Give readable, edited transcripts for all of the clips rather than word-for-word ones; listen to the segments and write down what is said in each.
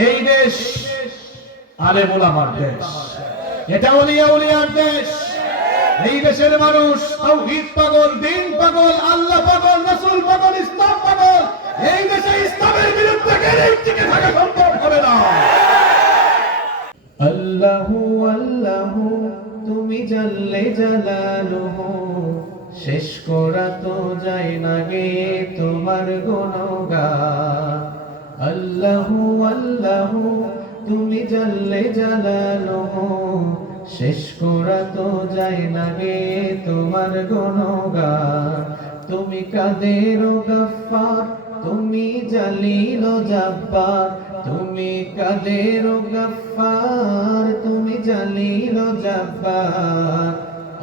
এই দেশ আলেম ওলামার দেশ, এটা ওলিয়া উলিয়ার দেশ। এই দেশের মানুষ তাওহীদ পাগল, দ্বীন পাগল, আল্লাহ পাগল, রাসূল পাগল, ইসলাম পাগল। এই দেশে ইসলামের বিরুদ্ধে গেলেই টিকে থাকা সম্ভব হবে না। আল্লাহু আল্লাহু তুমি জাল্লে জালালুহু, শেষ করা তো যায় না গে তোমার গুণগান। আল্লাহু আল্লাহু তুমি জাল্লে জালালুহু, শেষ করা তো যায় না গে তোমার গুণগান। তুমি কাদের গফফার, তুমি জালিল জাব্বার, তুমি কাদের গফফার, তুমি জালিল জাব্বার।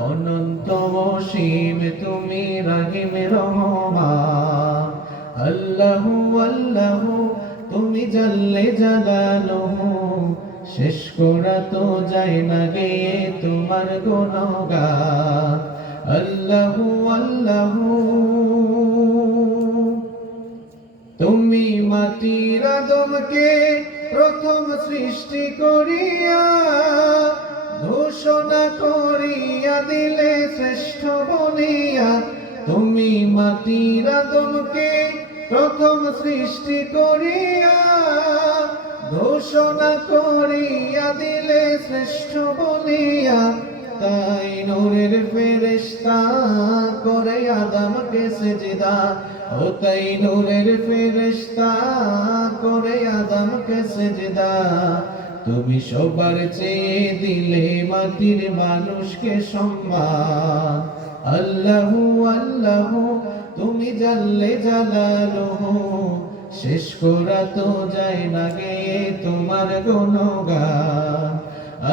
অনন্ত অসীম তুমি রহিম রহমান। আল্লাহু আল্লাহু তুমি জাল্লে জালালুহু, শেষ করা তো যায় না গে তোমার গুণগান। আল্লাহু আল্লাহু তুমি মাটির আদমকে প্রথম সৃষ্টি করিয়া ঘোষণা করিয়া দিলে শ্রেষ্ঠ বলিয়া। তুমি মাটির আদমকে প্রথম সৃষ্টি করিয়া ঘোষণা করিয়া দিলে শ্রেষ্ঠ বলিয়া। তাই নূরের ফেরেশতা করে আদমকে সেজদা, ও তাই নূরের ফেরেশতা করে আদমকে সেজদা। তুমি সবার চেয়ে দিলে মাটির মানুষকে সম্মান। আল্লাহু আল্লাহু তুমি জাল্লে জালালুহু, শেষ করা তো যায় না গে তোমার গুণগান।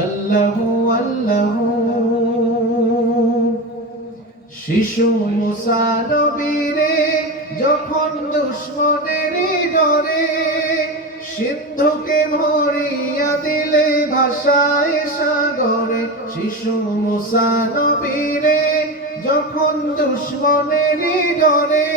আল্লাহু আল্লাহু শিশু মুসা নবীরে যখন দুশ্মনের ডরে সিন্ধুকে ভরিয়া দিলে ভাষায় সাগরে। শিশু মুসা নবীরে যখন দুশ্মনের ডরে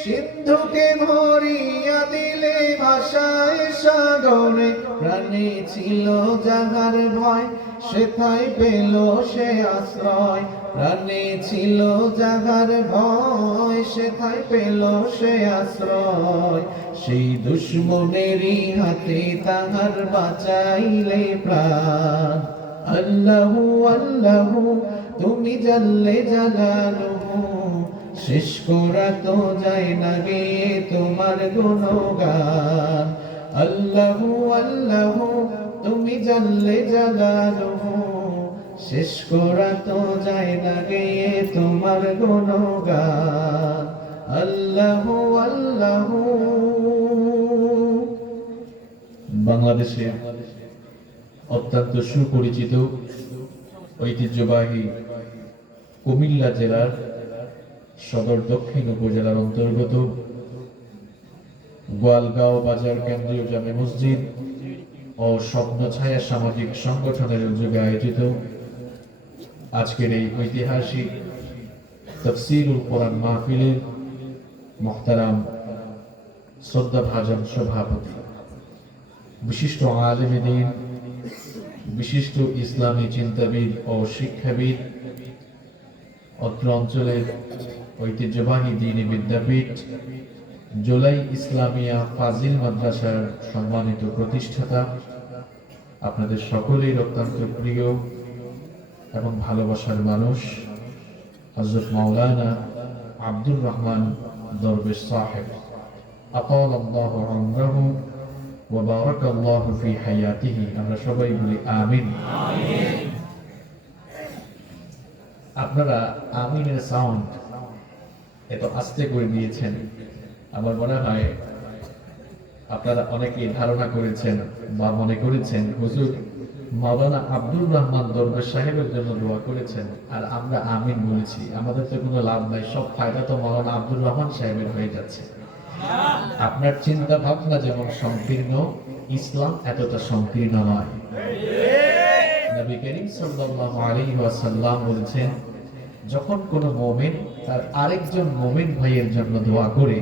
সিন্ধুকে ভরিয়া দিলে ভাষায় সাগরে। প্রাণে ছিল যাহার ভয়, সেথায় পেল সে আশ্রয়। প্রাণে ছিল যাহার ভয়, সেথায় পেল সে আশ্রয়। সেই দুশ্মনেরই হাতে তাহার বাঁচাইলে প্রাণ। আল্লাহু আল্লাহু তুমি জাল্লে জালালুহু, শেষ করা তো যায় না গে তোমার গুণগান। আল্লাহু আল্লাহু তুমি জাল্লে জালালুহু, শেষ করা তো যায় না গে তোমার গুণগান। আল্লাহু আল্লাহু। বাংলাদেশের অত্যন্ত সুপরিচিত ঐতিহ্যবাহী কুমিল্লা জেলার সদর দক্ষিণ উপজেলার অন্তর্গত গোয়ালগাঁও বাজার কেন্দ্রীয় জামে মসজিদ ও স্বপ্ন ছায়া সামাজিক সংগঠনের উদ্যোগে আয়োজিত আজকের এই ঐতিহাসিক তাফসীরুল কোরআন মাহফিলের মুহতারাম শ্রদ্ধাভাজন সভাপতি, বিশিষ্ট আলেম দ্বীন, বিশিষ্ট ইসলামী চিন্তাবিদ ও শিক্ষাবিদ, অত্র অঞ্চলের ঐতিহ্যবাহী দ্বীনি বিদ্যাপীঠ জুলাই ইসলামিয়া ফাজিল মাদ্রাসার সম্মানিত প্রতিষ্ঠাতা, আপনাদের সকলের অত্যন্ত প্রিয় এবং ভালোবাসার মানুষ হযরত মাওলানা আব্দুর রহমান দরবেশ সাহেব, আতালাল্লাহু উমরাহু ওয়া বারাকাল্লাহু ফি হায়াতিহি। আমরা সবাই বলি আমিন। আপনারা আমিনের সাউন্ড এত আস্তে করে দিয়েছেন, আমার মনে হয় আপনারা অনেকেই ধারণা করেছেন বা মনে করেছেন হুজুর মাওলানা আব্দুর রহমান দরবেশ সাহেবের জন্য দোয়া করেছেন আর আমরা আমিন বলেছি। আমাদের তো কোনো লাভ নাই, সব ফায়দা তো মাওলানা আব্দুর রহমান সাহেবের হয়ে যাচ্ছে। আপনার চিন্তা ভাবনা যেমন সংকীর্ণ, ইসলাম এতটা সংকীর্ণ নয়। নবী করিম সাল্লাল্লাহু আলাইহি ওয়াসাল্লাম বলেছেন, যখন কোন মুমিন তার আরেকজন মুমিন ভাইয়ের জন্য দোয়া করে,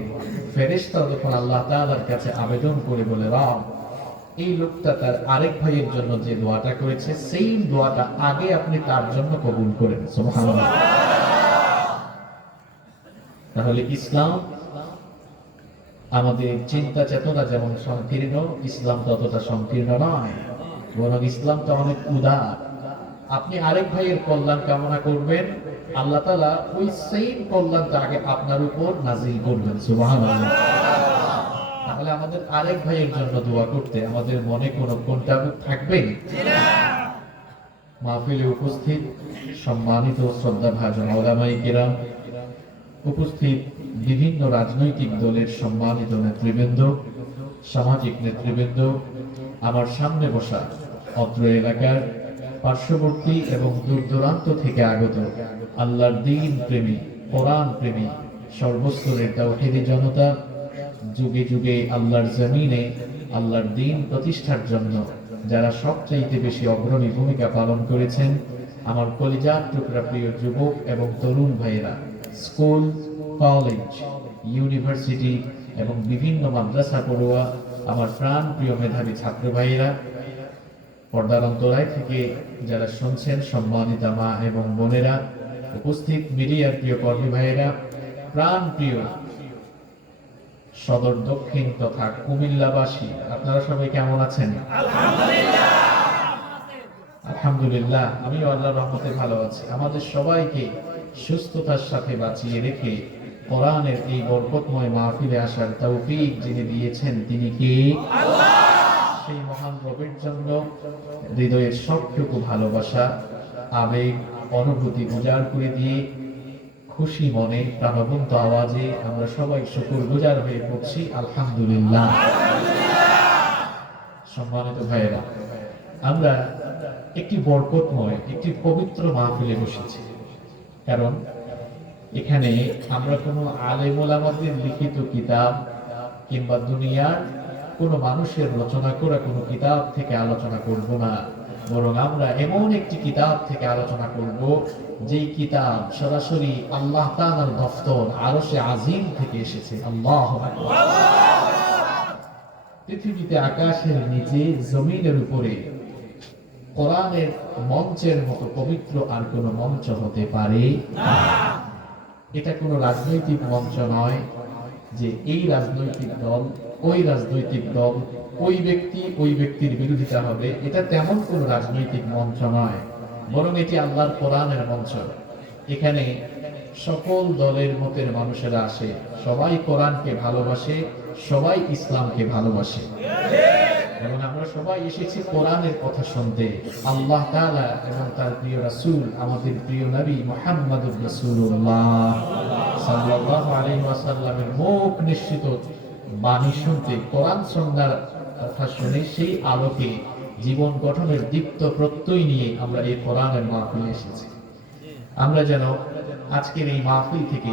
ফেরেশতা যখন আল্লাহ তাআলার কাছে আবেদন করে বলে, রব এই লোকটা তার আরেক ভাইয়ের জন্য যে দোয়াটা করেছে সেই দোয়াটা আগে আপনি তার জন্য কবুল করেন। সুবহানাল্লাহ। তাহলে ইসলাম আমাদের চিন্তা চেতনা যেমন সংকীর্ণ, ইসলাম ততটা সংকীর্ণ নয়, বরং ইসলামটা অনেক উদার। আপনি আরেক ভাইয়ের কল্যাণ কামনা করবেন, আল্লাহ তাআলা ওই সেম কল্যাণটা আগে আপনার উপর নাজিল করবেন। সুবহানাল্লাহ। তাহলে আমাদের আরেক ভাইয়ের জন্য দোয়া করতে আমাদের মনে কোনো কোনটা থাকবে? মাহফিলে উপস্থিত সম্মানিত শ্রদ্ধাভাজন উলামায়ে কেরাম, উপস্থিত বিভিন্ন রাজনৈতিক দলের সম্মানিত নেতৃবৃন্দ, সামাজিক নেতৃবৃন্দ, আমার সামনে বসা অত্র এলাকার পার্শ্ববর্তী এবং দূর দূরান্ত থেকে আগত আল্লাহর দ্বীন প্রেমী, কোরআন প্রেমী সর্বস্তরের তাওহীদি জনতা, যুগে যুগে আল্লাহর জমিনে আল্লাহর দ্বীন প্রতিষ্ঠার জন্য যারা সবচাইতে বেশি অগ্রণী ভূমিকা পালন করেছেন, আমার কলিজার টুকরা প্রিয় যুবক এবং তরুণ ভাইয়েরা, স্কুল, কলেজ, ইউনিভার্সিটি এবং বিভিন্ন মাদ্রাসা পড়ুয়া আমার প্রাণ প্রিয় মেধাবী ছাত্র ভাইয়েরা, পর্দার অন্তরায় থেকে যারা শুনছেন সম্মানিত মা এবং বোনেরা, উপস্থিত মিডিয়ার প্রিয় কর্মী ভাইয়েরা, প্রাণ প্রিয় সদর দক্ষিণ তথা কুমিল্লাবাসী, আপনারা সবাই কেমন আছেন? আলহামদুলিল্লাহ, আমিও আল্লাহর রহমতে ভালো আছি। আমাদের সবাইকে সুস্থতার সাথে বাঁচিয়ে রেখে কোরআনের এই বরকতময় মাহফিলে আসার তৌফিক যিনি দিয়েছেন তিনি কে? আল্লাহ। সেই মহান রবের জন্য হৃদয়ের সবটুকু ভালোবাসা, আবেগ, অনুভূতি উজাড় করে দিয়ে খুশি মনে প্রাণবন্ত আওয়াজে আমরা সবাই শুকরগুজার হয়ে পড়ছি আলহামদুলিল্লাহ। সম্মানিত ভাইয়েরা, আমরা একটি বরকতময়, একটি পবিত্র মাহফিলে বসেছি। কারণ এখানে আমরা কোনো আলেম ওলামাদের লিখিত কিতাব কিংবা দুনিয়ার কোনো মানুষের রচনা করা কোনো কিতাব থেকে আলোচনা করব না, বরং আমরা এমন একটি কিতাব থেকে আলোচনা করব যেই কিতাব সরাসরি আল্লাহ তাআলার দফতর আরশে আজিম থেকে এসেছে। আল্লাহু আকবার। পৃথিবীতে আকাশের নিচে জমিনের উপরে কোরআনের মঞ্চের মতো পবিত্র আর কোন মঞ্চ হতে পারে না। এটা কোনো রাজনৈতিক মঞ্চ নয় যে এই রাজনৈতিক দল, ওই রাজনৈতিক দল, ওই ব্যক্তি ওই ব্যক্তির বিরোধিতা হবে, এটা তেমন কোনো রাজনৈতিক মঞ্চ নয়, বরং এটি আল্লাহর কোরআনের মঞ্চ। এখানে সকল দলের মতের মানুষেরা আসে, সবাই কোরআনকে ভালোবাসে, সবাই ইসলামকে ভালোবাসে, এবং আমরা সবাই এসেছি কোরআনের কথা শুনতে। আল্লাহ তাআলা এবং তার প্রিয় রাসূল আমাদের প্রিয় নবী মুহাম্মদুর রাসূলুল্লাহ সাল্লাল্লাহু আলাইহি ওয়াসাল্লামের মুখ নিঃসৃত বাণী শুনতে, কোরআন সুন্নাহর কথা শুনে সেই আলোকে জীবন গঠনের দীপ্ত প্রত্যয় নিয়ে আমরা এই কোরআনের মাহফিলে এসেছি। আমরা যেন আজকের এই মাহফিল থেকে,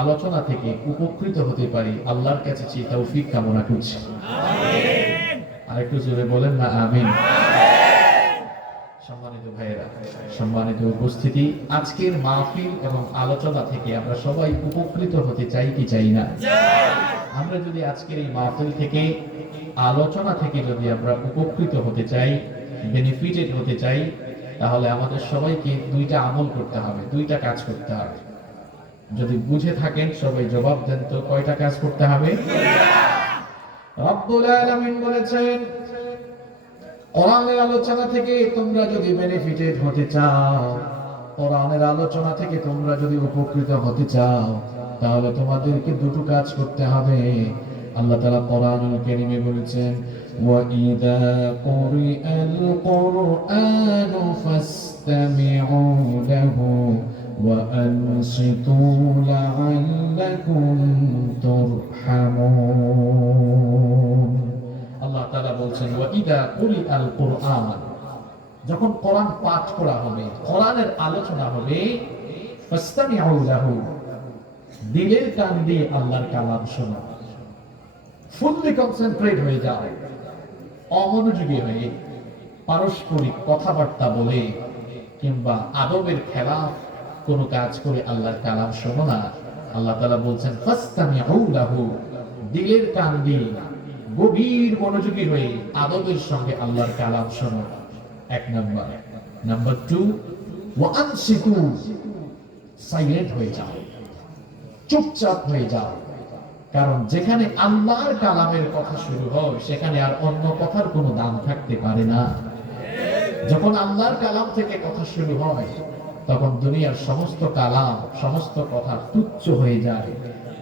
আলোচনা থেকে উপকৃত হতে পারি, আল্লাহর কাছে সেই তৌফিক কামনা করছি। আমিন। আরেকটু জোরে বলেন না আমিন। সম্মানিত ভাইয়েরা, সম্মানিত উপস্থিতি, আজকের মাহফিল এবং আলোচনা থেকে আমরা সবাই উপকৃত হতে চাই কি চাই না? আমরা যদি আজকের এই মাহফিল থেকে, আলোচনা থেকে যদি আমরা উপকৃত হতে চাই, বেনিফিটেড হতে চাই, তাহলে আমাদের সবাইকে দুইটা আমল করতে হবে, দুইটা কাজ করতে হবে। যদি বুঝে থাকেন সবাই জবাব দেন তো, কয়টা কাজ করতে হবে? রব্বুল আলামিন বলেছেন, কোরআনের আলোচনা থেকে তোমরা যদি বেনিফিটেড হতে চাও, কোরআনের আলোচনা থেকে তোমরা যদি উপকৃত হতে চাও, তাহলে তোমাদেরকে দুটো কাজ করতে হবে। আল্লাহ তাআলা কোরআনুল কারীমে বলেছেন, ওয়া ইযা কুরিআল কুরআনু ফাসতামিউ লাহু ওয়া আনসিতু লাআল্লাকুম তুরহামুন। আল্লাহ তাআলা বলছেন, ওয়া ইযা কুরিআল কুরআন, যখন কোরআন পাঠ করা হবে, কোরআনের আলোচনা হবে, ফাসতামিউ লাহু, দিলের কান দিয়ে আল্লাহর কালাম শোনো, ফুললি কনসেন্ট্রেট হয়ে যাও, অমনোযোগী হয়ে পারস্পরিক কথাবার্তা বলে কিংবা আদবের খেলাফ কোনো কাজ করে আল্লাহর কালাম শোনো না। আল্লাহ তাআলা বলছেন, ফাসতামিউ লাহু, দিলের কান দিয়ে গভীর মনোযোগী হয়ে আদবের সঙ্গে আল্লাহর কালাম শোনো। এক নাম্বার। নাম্বার 2, ওয়ানসিতু, সাইলেন্ট হয়ে যাও, চুপচাপ হয়ে যাও। কারণ যেখানে আল্লাহর কালামের কথা শুরু হয় সেখানে আর অন্য কথার কোনো দাম থাকতে পারে না। যখন আল্লাহর কালাম থেকে কথা শুরু হয় তখন দুনিয়ার সমস্ত কালাম, সমস্ত কথা তুচ্ছ হয়ে যায়।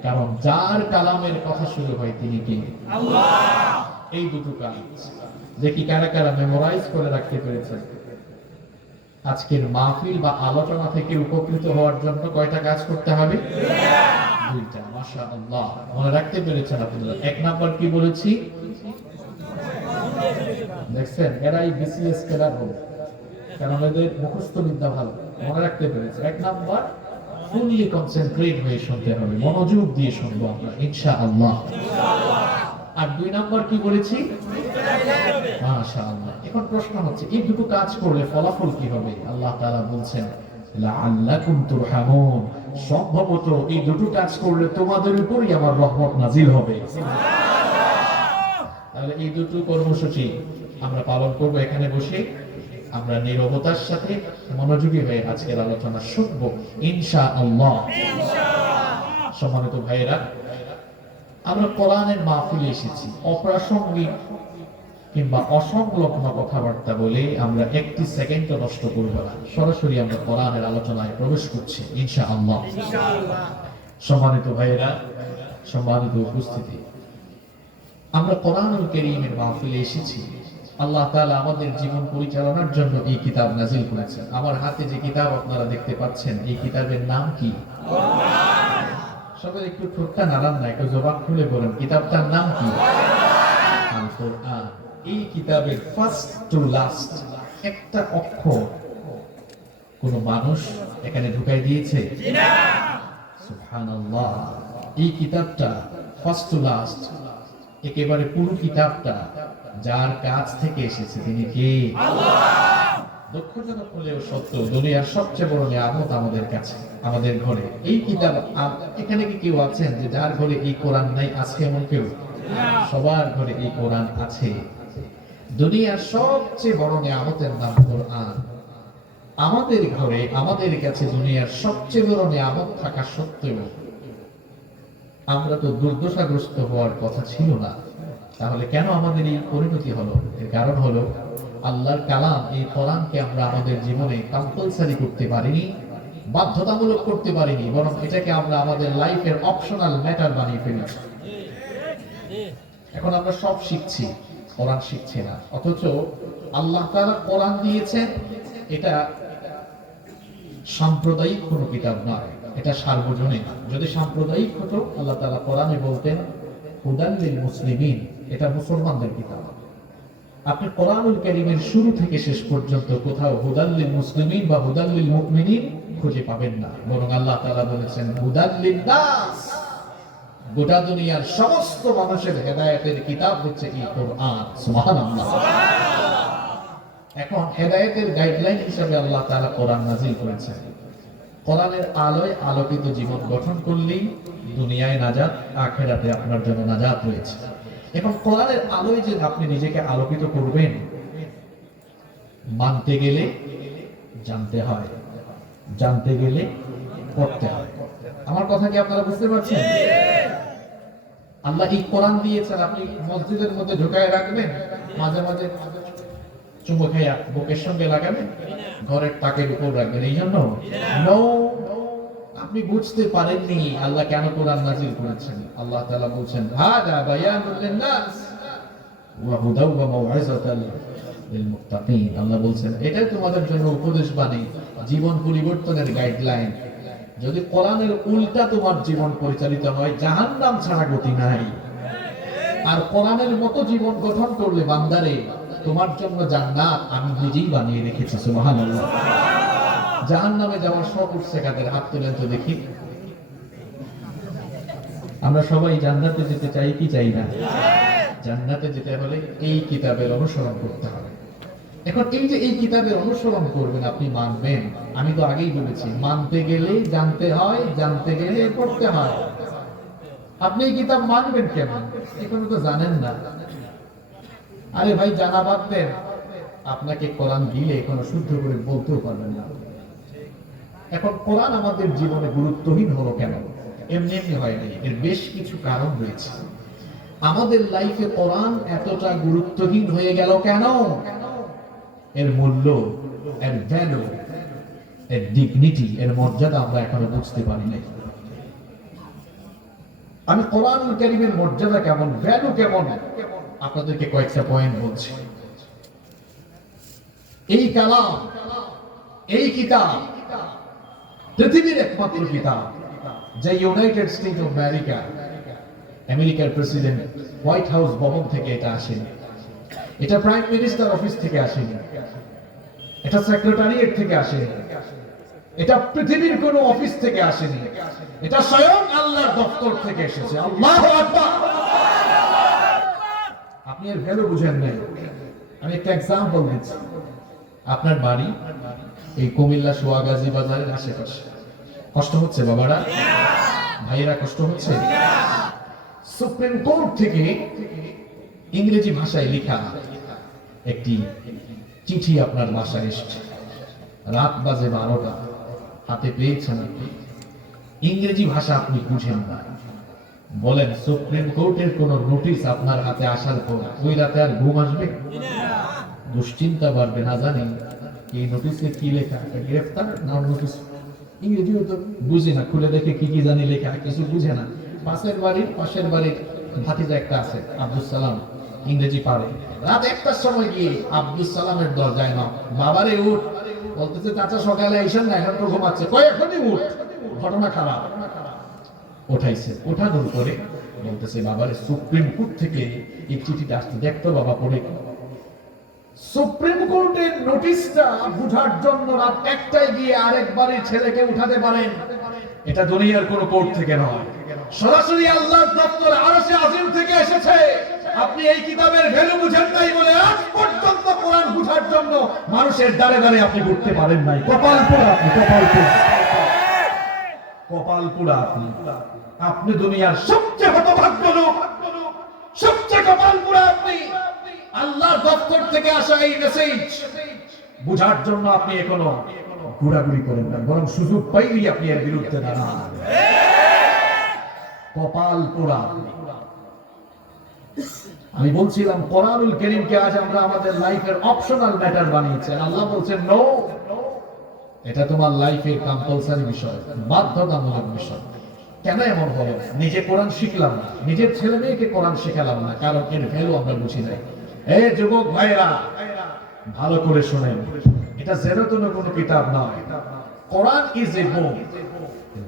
কারণ যার কালামের কথা শুরু হয় তিনি কে? আল্লাহ। এই দুটো কাজ দেখি কারা কারা মেমোরাইজ করে রাখতে পেরেছেন। আজকের মাহফিল বা আলোচনা থেকে উপকৃত হওয়ার জন্য কয়টা কাজ করতে হবে? দুইটা। মাশাআল্লাহ, মনে রাখতে পেরেছেন আপনারা। এক নাম্বার কি বলেছি? দেখছেন, এরাই বিসিএস খেলার হবে, কারণ এদের মুখস্থ বিদ্যা ভালো, মনে রাখতে পেরেছে। এক নাম্বার, ফুললি কনসেন্ট্রেট হয়ে শুনতে হবে, মনোযোগ দিয়ে শুনবো আমরা ইনশাআল্লাহ। আর দুই নাম্বার কি বলেছি? মাশাআল্লাহ। এখন প্রশ্ন হচ্ছে এই দুটো কাজ করলে ফলাফল কি হবে? আল্লাহ তাআলা বলছেন লাআল্লাকুম তুরহামুন, সম্ভবত এই দুটো কাজ করলে তোমাদের উপরই আমার রহমত নাজিল হবে। তাহলে এই দুটো কর্মসূচি আমরা পালন করব এখানে বসে। আমরা নীরবতার সাথে মনোযোগী হয়ে আজকের আলোচনা শুনবো ইনশাআল্লাহ। সম্মানিত ভাইয়েরা, আমরা কোরআনের মাহফিলে এসেছি। অপ্রাসঙ্গিক কিংবা অসংলগ্ন কথাবার্তা বলে আমরা একটি সেকেন্ডও নষ্ট করব না। সরাসরি আমরা কোরআনের আলোচনায় প্রবেশ করছি ইনশাআল্লাহ। সম্মানিত ভাইয়েরা, সম্মানিত উপস্থিতি, আমরা কোরআনুল কারীমের মাহফিলে এসেছি। আল্লাহ তাআলা আমাদের জীবন পরিচালনার জন্য এই কিতাব নাযিল করেছেন। আমার হাতে যে কিতাব আপনারা দেখতে পাচ্ছেন, এই কিতাবের নাম কি? কোরআন। সবাই একটু ঠোঁটটা নাড়ান না, একটু জবান খুলে বলেন কিতাবটার নাম কি? কোরআন। এই কিতাবের ফার্স্ট টু লাস্ট একটা অক্ষর কোন মানুষ এখানে ঢুকাই দিয়েছে? না। সুবহানাল্লাহ। এই কিতাবটা ফার্স্ট টু লাস্ট, একেবারে পুরো কিতাবটা যার কাছ থেকে এসেছে তিনি কে? আল্লাহ। দুঃখজনক হলেও সত্য, দুনিয়ার সবচেয়ে বড় নিয়ামত আমাদের কাছে, আমাদের ঘরে এই কিতাব। এখানে কি কেউ আছেন যে যার ঘরে এই কোরআন নাই? আজকে এমন কেউ? সবার ঘরে এই কোরআন আছে। দুনিয়ার সবচেয়ে বড় নিয়ামতের নাম কোরআন। আমাদের ঘরে, আমাদের কাছে দুনিয়ার সবচেয়ে বড় নিয়ামত থাকা সত্ত্বেও আমরা তো দুর্দশাগ্রস্ত হওয়ার কথা ছিল না। তাহলে কেন আমাদের এই পরিণতি হলো? এর কারণ হলো আল্লাহর কালাম, এই কোরআনকে আমরা আমাদের জীবনে কম্পালসারি করতে পারিনি, বাধ্যতামূলক করতে পারিনি, বরং এটাকে আমরা আমাদের লাইফের অপশনাল ম্যাটার বানিয়ে ফেলেছি। এখন আমরা সব শিখছি, কোরআন শিখছি না। অথচ আল্লাহ তাআলা কোরআন দিয়েছেন, এটা সাম্প্রদায়িক কোনো কিতাব নয়, এটা সার্বজনীন। যদি সাম্প্রদায়িক হতো আল্লাহ তাআলা কোরআনে বলতেন হুদাল লিল মুসলিমিন, এটা মুসলমানদের কিতাব। আপনি কোরআনুল কারীমের শুরু থেকে শেষ পর্যন্ত কোথাও হুদাল লিল মুসলিমিন বা হুদাল লিল মুমিনিন খুঁজে পাবেন না, বরং আল্লাহ তাআলা বলেছেন হুদাল লিন নাস, গোটা দুনিয়ার সমস্ত মানুষের হেদায়েতের কিতাব হচ্ছে এই কোরআন। সুবহানাল্লাহ। এখন হেদায়েতের গাইডলাইন হিসেবে আল্লাহ তাআলা কোরআন নাযিল করেছেন। কোরআনের আলোয় আলোকিত জীবন গঠন করলেই দুনিয়ায় নাজাত, আখিরাতে আপনার জন্য নাজাত রয়েছে। এখন কোরআনের আলোয় যে আপনি নিজেকে আলোকিত করবেন, মানতে গেলে জানতে হয়, জানতে গেলে পড়তে হয়। আমার কথা কি আপনারা বুঝতে পারছেন? আল্লাহ এই কোরআন দিয়েছেন, আপনি মসজিদের মধ্যে ঢুকায় রাখবেন, মাঝে মাঝে চুমু খাইয়া বুকের সঙ্গে লাগাবেন, ঘরের তাকের উপর রাখবেন। এই জন্য আপনি বুঝতে পারেননি আল্লাহ কেন কোরআন নাযিল করেছেন। আল্লাহ তাআলা বলছেন হাদা বায়ানুল লিন-নাস ওয়া হুদা ওয়া মাউইযাতাল লিল মুত্তাকিন। আল্লাহ বলছেন এটাই তোমাদের জন্য উপদেশ বাণী, জীবন পরিবর্তনের গাইডলাইন। যদি কোরআনের উল্টা তোমার জীবন পরিচালিত হয়, জাহান্নাম ছাড়া গতি নাই। আর কোরআনের মতো জীবন গঠন করলে বান্দারে, তোমার জন্য জান্নাত আমি নিজেই বানিয়ে রেখেছি। সুবহানাল্লাহ। জাহান্নামে যাওয়ার শখ উঠছে কাদের? হাত তুলেন তো দেখি। আমরা সবাই জান্নাতে যেতে চাই কি চাই না? জান্নাতে যেতে হলে এই কিতাবের অনুসরণ করতে হবে। এখন এই যে এই কিতাবের অনুসরণ করবেন, আপনি মানবেন। আমি তো আগেই বলেছি, মানতে গেলে জানতে হয়, জানতে গেলে পড়তে হয়। আপনি এই কিতাব মানবেন কেমন? এখনো তো জানেন না। আরে ভাই জানা বাদ দেন, আপনাকে কোরআন দিলে কোনো শুদ্ধ করে বলতেও পারবেন না। এখন কোরআন আমাদের জীবনে গুরুত্বহীন হলো কেন? এমনি এমনি হয়নি, এর বেশ কিছু কারণ রয়েছে। আমাদের লাইফে কোরআন এতটা গুরুত্বহীন হয়ে গেল কেন? এর মূল্য, এর ভ্যালু, এর ডিগনিটি, এর মর্যাদা আমরা এখনো বুঝতে পারি নাই। আমি কোরআনুল কারীমের মর্যাদা কেমন, ভ্যালু কেমন, আপনাদেরকে কয়েকটা পয়েন্ট বলছি। এই কালাম, এই কিতাব পৃথিবীর একমাত্র কিতাব যা ইউনাইটেড স্টেট অফ আমেরিকা, আমেরিকার প্রেসিডেন্ট হোয়াইট হাউস ভবন থেকে এটা আসেনি, এটা প্রাইম মিনিস্টার অফিস থেকে আসেনি, এটা সেক্রেটারিয়েট থেকে আসেনি, এটা পৃথিবীর কোন অফিস থেকে আসেনি, এটা স্বয়ং আল্লাহর দপ্তর থেকে এসেছে। আল্লাহু আকবার। আপনি এর ভ্যালু বুঝেন নাই। আমি একটা এক্সাম্পল দিচ্ছি। আপনার বাড়ি এই কুমিল্লা সোয়াগাজী বাজারের আশেপাশে। কষ্ট হচ্ছে বাবারা, ভাইয়েরা, কষ্ট হচ্ছে? সুপ্রিম কোর্ট থেকে ইংরেজি ভাষায় লেখা একটি চিঠি আপনার বাসায় এসেছে। রাত বাজে 12টা, হাতে পেয়েছেন আপনি, ইংরেজি ভাষা আপনি বুঝেন না। বলেন সুপ্রিম কোর্টের কোন নোটিশ আপনার হাতে আসার পর ওই রাতে আর ঘুম আসবে? দুশ্চিন্তা বাড়বে। না জানি এই নোটিশে কি লেখা, গ্রেফতার না নোটিশ, ইংরেজিও তো বুঝি না, খুলে দেখে কি কি জানি লেখা, কিছু বুঝে না। পাশের বাড়ির ভাতিজা একটা আছে আব্দুল সালাম, ইংরেজি পারে। রাত 1টার সময় গিয়ে আব্দুল সালামের দরজায় না, বাবারে উঠ, বলতেছে চাচা সকালে আইসেন না, এখন তো ঘুমাচ্ছে। কয় এখনই উঠ, ঘটনা খারাপ। উঠাইছে, উঠানোর পরে বলতেছে বাবারে সুপ্রিম কোর্ট থেকে এই চিঠিটা আসতে, দেখতো বাবা পড়ে। সুপ্রিম কোর্টের নোটিশটা বুঝার জন্য রাত 1টায় গিয়ে আরেকবারে ছেলেকে উঠাতে পারেন, এটা দুনিয়ার কোন কোর্ট থেকে নয়, সরাসরি আল্লাহর দপ্তর আরশে আজিম থেকে এসেছে। আপনি এই কিতাবের ভ্যালু বুঝেন নাই বলে আজ পর্যন্ত কোরআন বুঝার জন্য মানুষের দ্বারে দ্বারে আপনি ঘুরতে পারেন নাই। কপাল পোড়া আপনি, কপাল পোড়া, কপাল পোড়া আপনি। আপনি দুনিয়ার সবচেয়ে হতভাগ্য লোক, সবচেয়ে কপাল পোড়া আপনি। আল্লাহর দপ্তর থেকে আসা এই মেসেজ বুঝার জন্য আপনি এখনো ঘোরাঘুরি করেন না, বরং সুযোগ পাইলেই আপনি এর বিরুদ্ধে দাঁড়ান। কপাল পোড়া। আমি বলছিলাম কোরআনুল কারীমকে আজ আমরা আমাদের লাইফের অপশনাল ম্যাটার বানিয়েছি। আল্লাহ বলছেন নো, এটা তোমার লাইফের কম্পালসারি বিষয়, বাধ্যতামূলক বিষয়। কেন এমন হলো? নিজে কোরআন শিখলাম না, নিজের ছেলে মেয়েকে কোরআন শেখালাম না, কারণ এর ভ্যালু আমরা বুঝি নাই। এই যুবক ভাইরা ভালো করে শুনেন, এটা জেরোতন কোনো কিতাব নয়। Quran is a book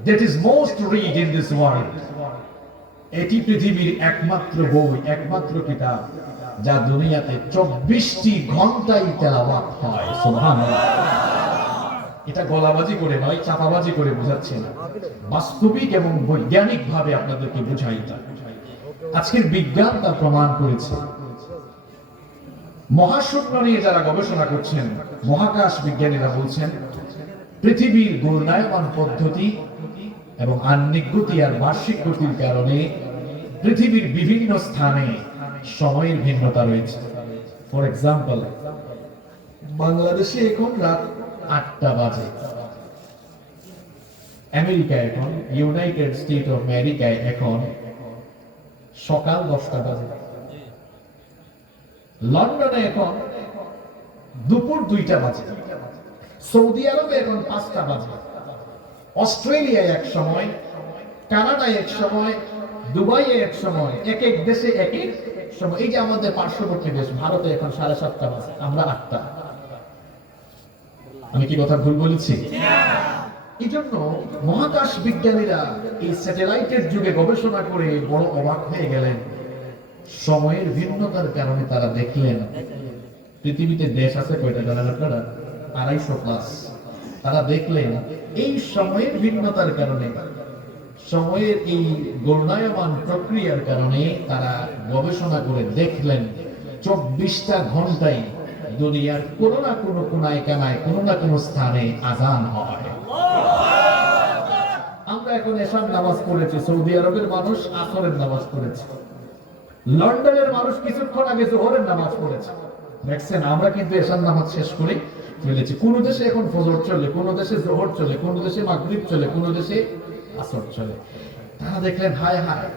that is most read in this world. এটি পৃথিবীর একমাত্র বই, একমাত্র কিতাব যা দুনিয়াতে 24টি ঘন্টায় তেলাওয়াত হয়। সুবহানাল্লাহ। এটা গলাবাজি করে নয়, চাপাবাজি করে বোঝাচ্ছি না, বাস্তবিক এবং বৈজ্ঞানিক ভাবে আপনাদেরকে বুঝাই। আজকের বিজ্ঞান তা প্রমাণ করেছে। মহাশূন্য নিয়ে যারা গবেষণা করছেন, মহাকাশ বিজ্ঞানীরা বলছেন পৃথিবীর ঘূর্ণায়মান পদ্ধতি এবং আহ্নিক গতি আর বার্ষিক গতির কারণে পৃথিবীর বিভিন্ন স্থানে সময়ের ভিন্নতা রয়েছে। ফর এক্সাম্পল, বাংলাদেশে এখন রাত 8টা বাজে, আমেরিকায় এখন, ইউনাইটেড স্টেট অফ আমেরিকায় এখন সকাল 10টা বাজে, লন্ডনে এখন দুপুর 2টা বাজে, সৌদি আরবে এখন 5টা বাজে, অস্ট্রেলিয়ায় এক সময়, কানাডায় এক সময়, দুবাইয়ে এক সময়, এক এক দেশে এক এক সময়। এই যে আমাদের পার্শ্ববর্তী দেশ ভারতে এখন 7:30 বাজে, আমরা 8টা। আমি কি কথা ভুল বলেছি? এই জন্য মহাকাশ বিজ্ঞানীরা এই স্যাটেলাইটের যুগে গবেষণা করে বড় অবাক হয়ে গেলেন। সময়ের ভিন্নতার কারণে তারা দেখলেন পৃথিবীতে দেশ আছে কয়টা জানেন আপনারা? 250+। তারা দেখলেন এই সময়ের ভিন্নতার কারণে, সময়ের এই ঘূর্ণায়মান প্রক্রিয়ার কারণে তারা গবেষণা করে দেখলেন 24টা ঘন্টায় দুনিয়ার কোনো না কোনো কোনায় কানায় কোনো না কোনো স্থানে আজান হয়। আমরা এখন এশার নামাজ পড়েছি, সৌদি আরবের মানুষ আসরের নামাজ পড়েছে। লন্ডনের মানুষ কিছুক্ষণ আগে জোহরের নামাজ পড়েছে, দেখছেন? আমরা কিন্তু এশার নামাজ শেষ করে ফেলেছি। কোন দেশে এখন ফজর চলে, কোন দেশে জোহর চলে, কোন দেশে মাগরিব চলে, কোন দেশে আসর চলে। তারা দেখলেন হায় হায়,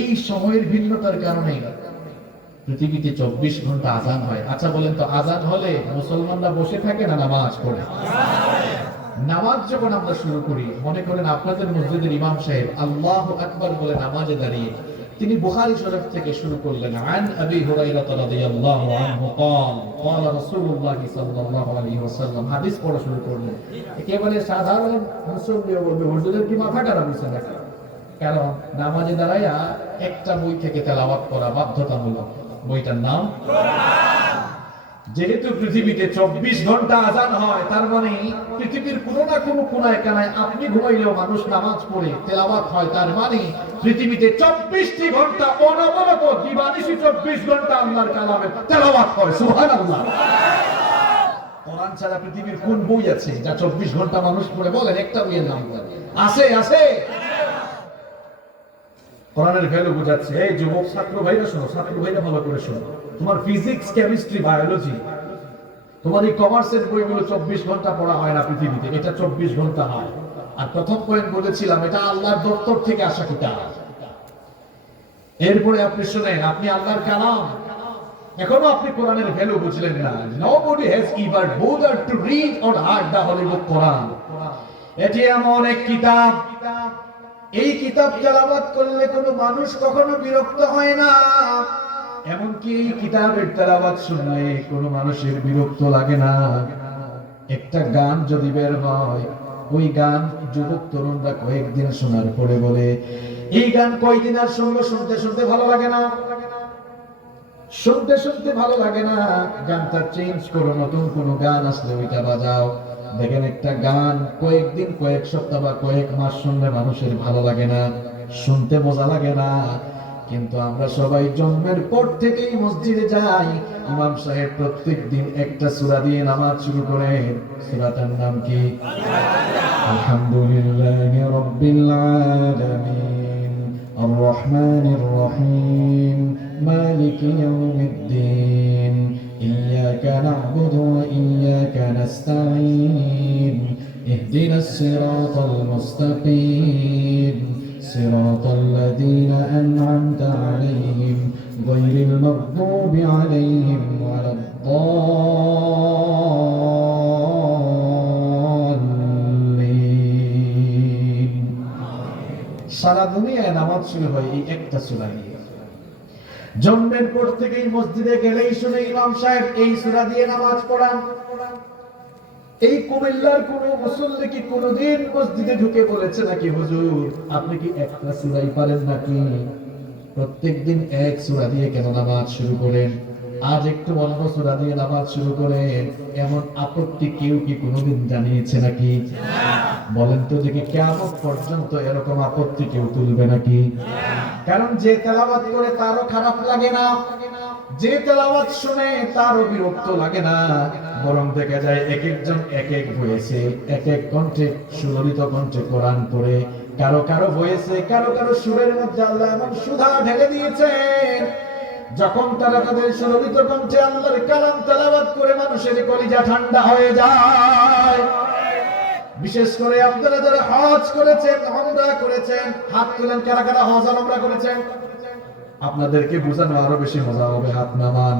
এই সময়ের ভিন্নতার কারণে পৃথিবীতে 24 ঘন্টা আজান হয়। আচ্ছা বলেন তো, আজান হলে মুসলমানরা বসে থাকে না নামাজ পড়ে? নামাজ যখন আমরা শুরু করি, মনে করেন আপনাদের মসজিদের ইমাম সাহেব আল্লাহু আকবার বলে নামাজে দাঁড়িয়ে তিনি বুখারী শরীফ থেকে শুরু করলেন, আন আবি হুরায়রা রাদিয়াল্লাহু আনহু قال قال رسول الله সাল্লাল্লাহু আলাইহি ওয়াসাল্লাম, হাদিস পড়া শুরু করলেন। একেবারে সাধারণ মুসল্লিও বলবে হুজুরের কি মাথা খারাপ হয়েছে নাকি? কারণ নামাজে দাঁড়ায়া একটা বই থেকে তেলাওয়াত করা বাধ্যতামূলক। বইটার নাম কোরআন। যেহেতু পৃথিবীতে 24 ঘন্টা আজান হয়, তার মানে পৃথিবীর কোনো না কোনো কোনায় কানায় আপনি ঘুমাইলেও মানুষ নামাজ পড়ে তেলাওয়াত হয়। তার মানে পৃথিবীতে 24টি ঘন্টা অনবরত দিবানিশি 24 ঘন্টা আল্লাহর কালামের তেলাওয়াত হয়। সুবহানাল্লাহ। কোরআন ছাড়া পৃথিবীর কোন বই আছে যা 24 ঘন্টা মানুষ পড়ে? বলেন একটা বইয়ের নাম বলেন। আছে? আছে। কোরআনের ভ্যালু বোঝাচ্ছে। এই যুবক ছাত্র ভাইরা শোনো, ছাত্র ভাইরা ভালো করে শোনো। তোমার ফিজিক্স, কেমিস্ট্রি, বায়োলজি, তোমার এই কমার্সের বইগুলো 24 ঘন্টা পড়া হয় না পৃথিবীতে, এটা 24 ঘন্টা হয়। আর প্রথম পয়েন্ট বলেছিলাম, এটা আল্লাহর দপ্তর থেকে আসা কিতাব। এরপরে আপনি শুনেন, আপনি আল্লাহর কালাম, এখনো আপনি কোরআনের ভ্যালু বুঝলেন না। Nobody has ever bothered to read or heard the holy book Quran. এটি এমন এক কিতাব, এই কিতাব তেলাওয়াত করলে কোনো মানুষ কখনো বিরক্ত হয় না। এমনকি এই কিতাবের তেলাওয়াত শুনলে কোনো মানুষের বিরক্ত লাগে না। একটা গান যদি বের হয়, ওই গান যুবক তরুণরা কয়েকদিন শোনার পরে বলে, এই গান কয়দিন আর শুনবো, শুনতে শুনতে ভালো লাগে না, শুনতে শুনতে ভালো লাগে না, গানটা চেঞ্জ করো, নতুন কোন গান আসলে ওইটা বাজাও। দেখেন, একটা গান কয়েকদিন, কয়েক সপ্তাহ বা কয়েক মাস শুনলে মানুষের ভালো লাগে না, শুনতে মজা লাগে না। কিন্তু আমরা সবাই জন্মের পর থেকেই মসজিদে যাই, ইমাম সাহেব প্রত্যেক দিন একটা সূরা দিয়ে নামাজ শুরু করেন। সূরাটার নাম কি? আলহামদুলিল্লাহি রাব্বিল আলামিন আর রহমানির রহিম মালিকি ইয়াউমিদ্দিন ইয়্যাকা না'বুদু ওয়া ইয়্যাকা নাস্তাঈন ইহদিনাস সিরাতাল মুস্তাকিম সিরাতাল লাযীনা আন'আমতা আলাইহিম গায়রিল মাগদুবি আলাইহিম ওয়ালাদ-দাল্লিন। সারা দুনিয়ায় নামাজ শুরু হয় এই একটা সূরা দিয়ে। জন্মের পর থেকেই মসজিদে গেলেই শুনে ইমাম সাহেব এই সূরা দিয়ে নামাজ পড়ান। এই কুমিল্লার কোন মুসল্লি কি কোনদিন মসজিদে ঢুকে বলেছে নাকি, হুজুর আপনি কি একটা সূরাই পারেন নাকি? প্রত্যেকদিন এক সূরা দিয়ে কেন নামাজ শুরু করেন, আজ একটু অন্য সূরা দিয়ে নামাজ শুরু করেন, এমন আপত্তি কেউ কি কোনদিন জানিয়েছে নাকি? বলেন তো দেখি, কিয়ামত পর্যন্ত এরকম আপত্তি কেউ তুলবে নাকি? কারণ যে তেলাওয়াত করে তারও খারাপ লাগে না, যে তেলাওয়াত শুনে তারও বিরক্ত লাগে না, বরং দেখা যায় এক একজন এক এক ভয়েসে, এক এক কণ্ঠে, সুললিত কণ্ঠে কোরআন পড়ে। কারো কারো ভয়েসে, কারো কারো সুরের মধ্যে আল্লাহ এমন সুধা ঢেলে দিয়েছেন, যখন তারা তাদের সুললিত কণ্ঠে আল্লাহর কালাম তেলাওয়াত করে মানুষের কলিজা ঠান্ডা হয়ে যায়। বিশেষ করে আপনারা যারা হজ করেছেন, উমরা করেছেন, হাত তুলেন, কারা কারা হজ আর উমরা করেছেন? আপনাদেরকে বোঝানো আরো বেশি মজা হবে, হাত নামান।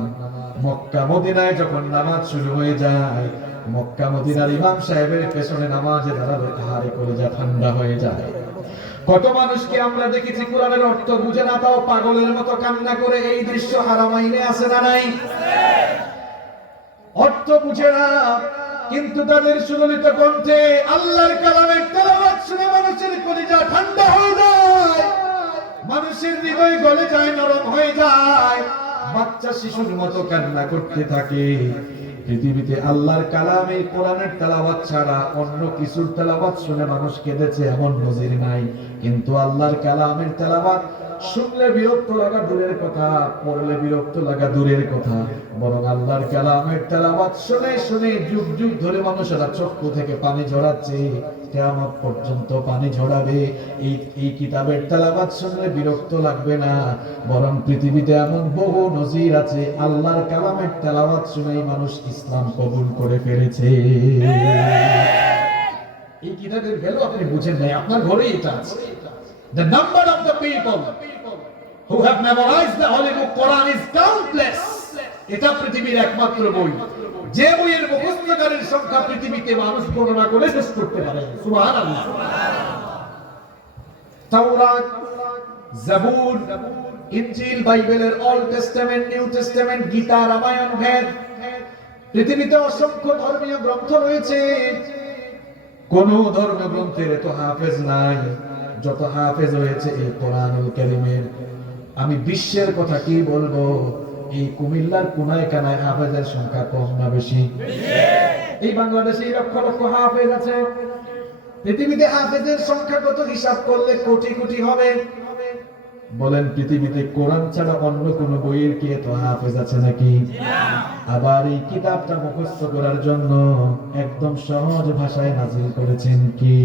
মক্কা মদিনায় যখন নামাজ শুরু হয়ে যায়, মক্কা মদিনার ইমাম সাহেবের পেছনে নামাজে দাঁড়ালে তাহারে কলিজা ঠান্ডা হয়ে যায়। কত মানুষকে আমরা দেখেছি কোরআনের অর্থ বুঝে না তাও পাগলের মতো কান্না করে, এই দৃশ্য হারামাইনে আছে না নাই? অর্থ বুঝে না, কিন্তু তাদের সুললিত কণ্ঠে আল্লাহর কালামের তেলাওয়াত শুনে মানুষের কলিজা ঠান্ডা হয়ে যায়, মানুষের হৃদয় গলে যায়, নরম হয়ে যায়, বাচ্চা শিশুর মতো কান্না করতে থাকে। পৃথিবীতে আল্লাহর কালামে কোরআনের তেলাওয়াত ছাড়া অন্য কিছুর তেলাওয়াত শুনে মানুষ কেঁদেছে এমন নজির নাই। কিন্তু আল্লাহর কালামের তেলাওয়াত শুনলে বিরক্ত লাগা দূরের কথা, পড়লে বিরক্ত লাগা দূরের কথা, বরং আল্লাহর কালামের তেলাওয়াত শুনে শুনে যুগ যুগ ধরে মানুষেরা চক্ষু থেকে পানি ঝরাচ্ছে, কিয়ামত পর্যন্ত পানি ঝরাবে। এই কিতাবের তেলাওয়াত শুনলে বিরক্ত লাগবে না, বরং পৃথিবীতে এমন বহু নজির আছে আল্লাহর কালামের তেলাওয়াত শুনেই মানুষ ইসলাম কবুল করে ফেলেছে। এই কিতাবের ভ্যালু আপনি বুঝেন নাই, আপনার ঘরেই এটা আছে। The number of the people who have memorized the Holy Book Quran is countless. এটা পৃথিবীর একমাত্র বই যে বইয়ের মুখস্থকারীর সংখ্যা পৃথিবীতে মানুষ গণনা করে শেষ করতে পারে। সুবহানাল্লাহ। তাওরাত, জাবুর, ইনজিল, বাইবেলের old testament, new testament, Gita, Ramayana, Veda, পৃথিবীতে অসংখ্য ধর্মীয় গ্রন্থ রয়েছে। কোন ধর্মীয় গ্রন্থের এত হাফেজ নাই যত হাফেজ হয়েছে এই কোরআনুল কারীমের। আমি বিশ্বের কথা কি বলবো, এই কুমিল্লার কোনায় কানায় হাফেজের সংখ্যা কম না বেশি? এই বাংলাদেশে লক্ষ লক্ষ হাফেজ আছে, পৃথিবীতে হাফেজের সংখ্যা কত হিসাব করলে কোটি কোটি হবে। বলেন পৃথিবীতে কোরআন ছাড়া অন্য কোন বইয়ের কি এত হাফেজ আছে নাকি? আবার এই কিতাবটা মুখস্থ করার জন্য একদম সহজ ভাষায় নাযিল করেছেন কি?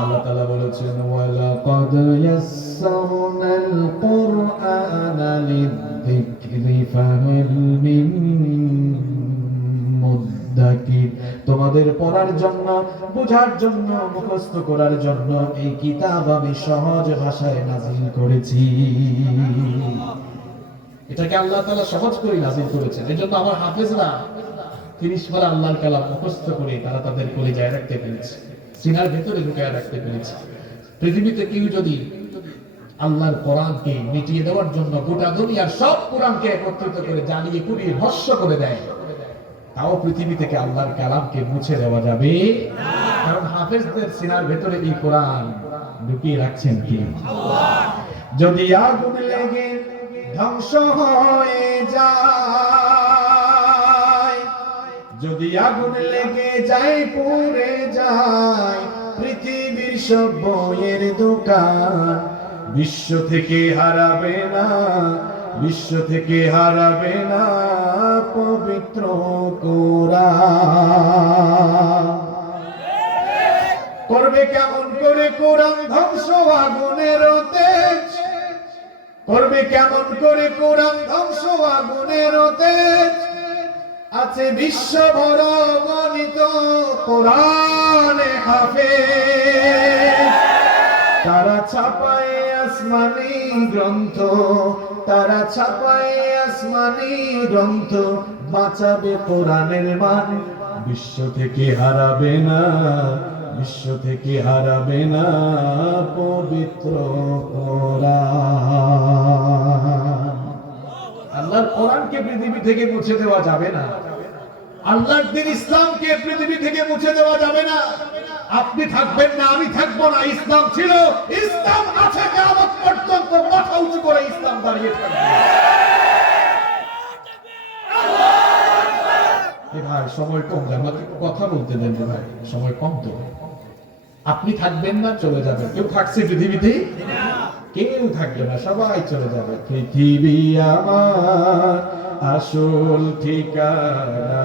আল্লাহ তাআলা বলেছেন ওয়ালাকাদ ইয়াসসারনাল কুরআনা লিয-যিকরি ফাহাল মিন মুদ্দাকির। তোমাদের পড়ার জন্য, বোঝার জন্য, মুখস্থ করার জন্য এই কিতাব আমি সহজ ভাষায় নাযিল করেছি। এটাকে আল্লাহ তাআলা সহজ করে নাযিল করেছেন। এজন্য আমার হাফেজরা 30 বার আল্লাহর কালাম মুখস্থ করে তারা তাদের কলিজায় রাখতে পেরেছে, সিনার ভিতরে ঢুকায় রাখতে পেরেছে। পৃথিবীতে কেউ যদি আল্লাহর কোরআনকে মিটিয়ে দেওয়ার জন্য গোটা দুনিয়ার সব কোরআনকে একত্রিত করে জ্বালিয়ে পুড়িয়ে ভস্ম করে দেয়, তাও পৃথিবী থেকে আল্লাহর কালামকে মুছে দেওয়া যাবে না। কারণ হাফেজদের সিনার ভেতরে এই কোরআন ঢুকিয়ে রাখছেন কি আল্লাহ। যদি আগুন লেগে ধ্বংস হয়ে যায়, যদি আগুন লেগে যায় পুড়ে যায় পৃথিবীর সব বইয়ের দোকান, বিশ্ব থেকে হারাবে না, বিশ্ব থেকে হারাবে না পবিত্র কোরআন। করবে কেমন করে কোরআন ধ্বংস আগুনের তেজ, করবে কেমন করে কোরআন ধ্বংস আগুনের তেজ। আছে বিশ্ব ভর গণিত কোরআনে হাফেজ, তারা ছাপায় আসমানি গ্রন্থ, তারা ছাপায় আসমানি গ্রন্থ, বাঁচাবে কোরআনের মান, বিশ্ব থেকে হারাবে না, বিশ্ব থেকে হারাবে না পবিত্র কোরআন। আল্লাহর কোরআনকে পৃথিবী থেকে মুছে দেওয়া যাবে না, আল্লাহর দ্বীন ইসলামকে পৃথিবী থেকে মুছে দেওয়া যাবে না। আপনি থাকবেন না, আমি থাকবো না, ইসলাম ছিল, ইসলাম আছে, কিয়ামত পর্যন্ত মাথা উঁচু করে ইসলাম দাঁড়িয়ে থাকবে। ভাই সময় কম, আমাকে কথা বলতে দেন ভাই, সময় কম তো। আপনি থাকবেন না, চলে যাবেন। কেউ থাকছে পৃথিবীতে? কেউ থাকবে না, সবাই চলে যাবে। পৃথিবী আমার আসল ঠিকানা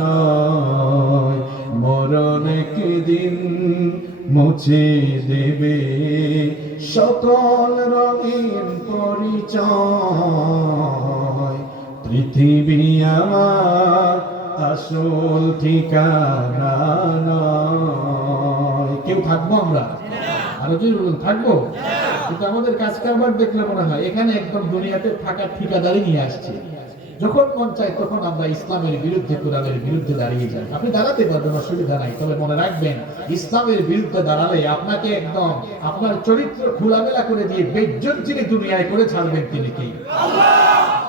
নয়, মরণ একদিন মুছে দেবে সকল রঙিন পরিচয়। পৃথিবী আমার আসল ঠিকানা নয়। কেউ থাকবো আমরা? আরো যদি বলুন থাকবো, কিন্তু আমাদের কাজ কারবার দেখলে মনে হয় এখানে একদম দুনিয়াতে থাকার ঠিকাদারি নিয়ে আসছে। যখন মন চায় তখন আমরা ইসলামের বিরুদ্ধে, কোরআনের বিরুদ্ধে দাঁড়িয়ে যাই। আপনি দাঁড়াতে পারবেন, অসুবিধা নাই, তবে মনে রাখবেন ইসলামের বিরুদ্ধে দাঁড়ালে আপনাকে একদম আপনার চরিত্র খোলামেলা করে দিয়ে বেজ্জন যিনি দুনিয়ায় করে ছাড়বেন তিনি কি? আল্লাহ।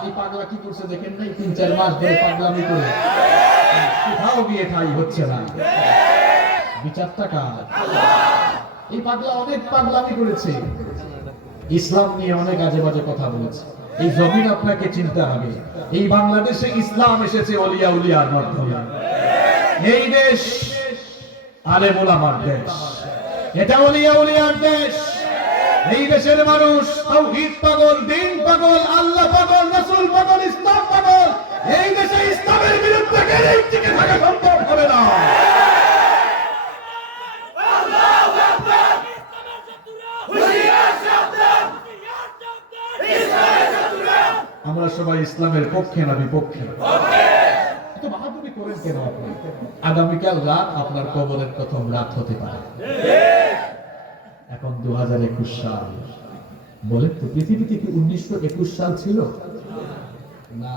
এই পাগলা কি করছে দেখেন নাই? 3-4 মাস ধরে পাগলামি করে কোথাও গিয়ে ঠাই হচ্ছে না। বিচারটা কার? এই পাগলা অনেক পাগলামি করেছে, ইসলাম নিয়ে অনেক আজে বাজে কথা বলেছে। এই জমিন আপনাকে চিন্তা হবে, এই বাংলাদেশে ইসলাম এসেছে ওলিয়া উলিয়ার মাধ্যমে। এই দেশ আলেম ওলামার দেশ, এটা ওলিয়া উলিয়ার দেশ। এই দেশের মানুষ তাওহীদ পাগল, দ্বীন পাগল, আল্লাহ পাগল, রাসূল পাগল, ইসলাম পাগল। এই দেশে ইসলামের বিরুদ্ধে গেলে টিকে থাকা সম্ভব হবে না। সবাই ইসলামের পক্ষে না বিপক্ষে? এত বাহাদুরি করেন কেন আপনি? আগামীকাল রাত আপনার কবরের প্রথম রাত হতে পারে। এখন 2021 সাল, বলেন তো পৃথিবীতে কি 1921 সাল ছিল না?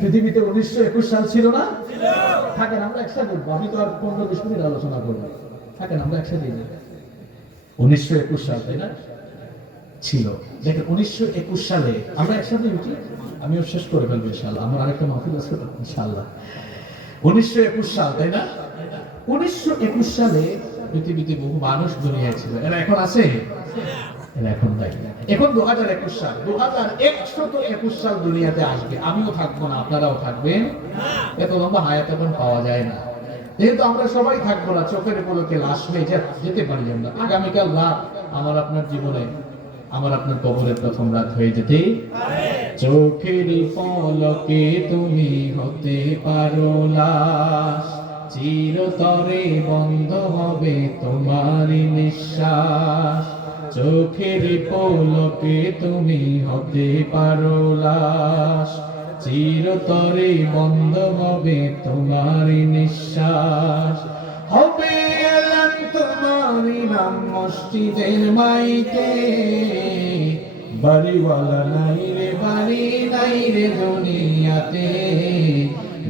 পৃথিবীতে 1921 সাল ছিল না? থাকেন আমরা একসাথে বলবো, আমি তো আর 15-20 মিনিট আলোচনা করবো। থাকেন আমরা একসাথে 1921 সাল, তাই না? ছিল। দেখেন 1921 সালে আমরা একসাথে উঠি, আমিও শেষ করে ফেলবো ইনশাআল্লাহ, আমার আরেকটা মাহফিল আছে ইনশাআল্লাহ। 1921 সাল, তাই না? 1921 সালে পৃথিবীতে বহু মানুষ দুনিয়ায় ছিল। এরা এখন আছে? এরা এখন নাই। এখন 2021 সাল, 2121 সাল দুনিয়াতে আসবে। আমিও থাকবো না, আপনারাও থাকবেন। এত লম্বা হায়াত এখন পাওয়া যায় না। যেহেতু আমরা সবাই থাকবো না, চোখের পলকে লাশ হয়ে যেতে পারি আমরা। আগামীকাল রাত আমার আপনার জীবনে, আমার আপনার কবরের প্রথম রাত হয়ে যেতে চোখের পলকে তুমি হতে পারো লাশ, চিরতরে বন্ধ হবে তোমার নিঃশ্বাস। চোখের পলকে তুমি হতে পারো লাশ, চিরতরে বন্ধ হবে তোমার নিঃশ্বাস। হবে এলান তোমার নাম মসজিদের মাইকে, বাড়িওয়ালা নাই রে বাড়ি নাই রে দুনিয়াতে,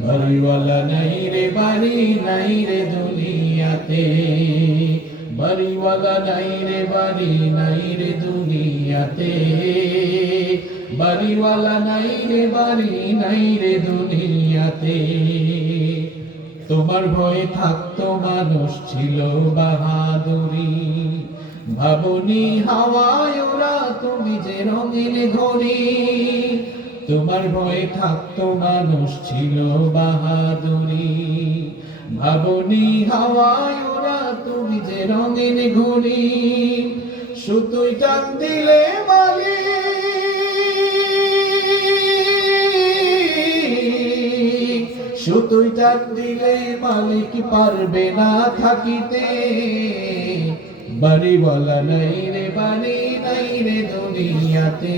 বাড়িওয়ালা নাই রে বাড়ি নাই রে দুনিয়াতে, বাড়িওয়ালা নাই রে বাড়ি নাই রে দুনিয়াতে, বাড়িওয়ালা নাই রে বাড়ি নাই রে দুনিয়াতে। তোমার ভয়ে থাকতো মানুষ ছিল বাহাদুরি, ভাবনি হাওয়ায় ওরা তুমি যে রঙিন ঘড়ি। তোমার ভয়ে থাকতো মানুষ ছিল বাহাদুরি, ভাবনি হাওয়ায় ওরা তুমি যে রঙিন ঘড়ি। সুতোয় টান দিলে বালি, সুতোয় টান দিলে মালিক পারবে না থাকিতে, বাড়িওয়ালা নাই রে বাড়ি নাই রে দুনিয়াতে,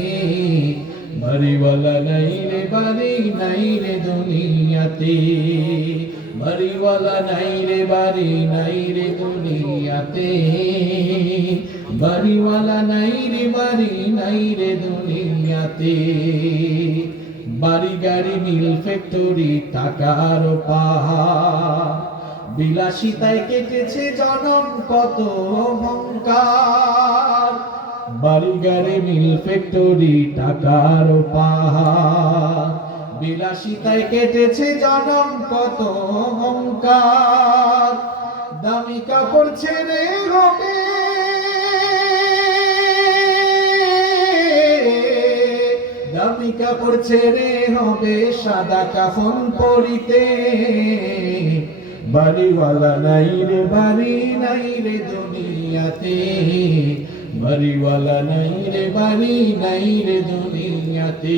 বাড়িওয়ালা নাই রে বাড়ি নাই রে দুনিয়াতে, বাড়িওয়ালা নাই রে বাড়ি নাই রে দুনিয়াতে, বাড়িওয়ালা নাই রে বাড়ি নাই রে দুনিয়াতে। বাড়ি গাড়ি মিল ফ্যাক্টরি টাকার পাহাড়, বিলাসিতায় কেটেছে জনম কত অহংকার। বাড়ি গাড়ি মিল ফ্যাক্টরি টাকার পাহাড়, বিলাসিতায় কেটেছে জনম কত অহংকার। দামি কাপড় ছেড়ে হবে, দামি কাপড় ছেড়ে হবে সাদা কাফন পরিতে, বাড়িওয়ালা নাই রে বাড়ি নাই রে দুনিয়াতে, বাড়িওয়ালা নাই রে বাড়ি নাই রে দুনিয়াতে,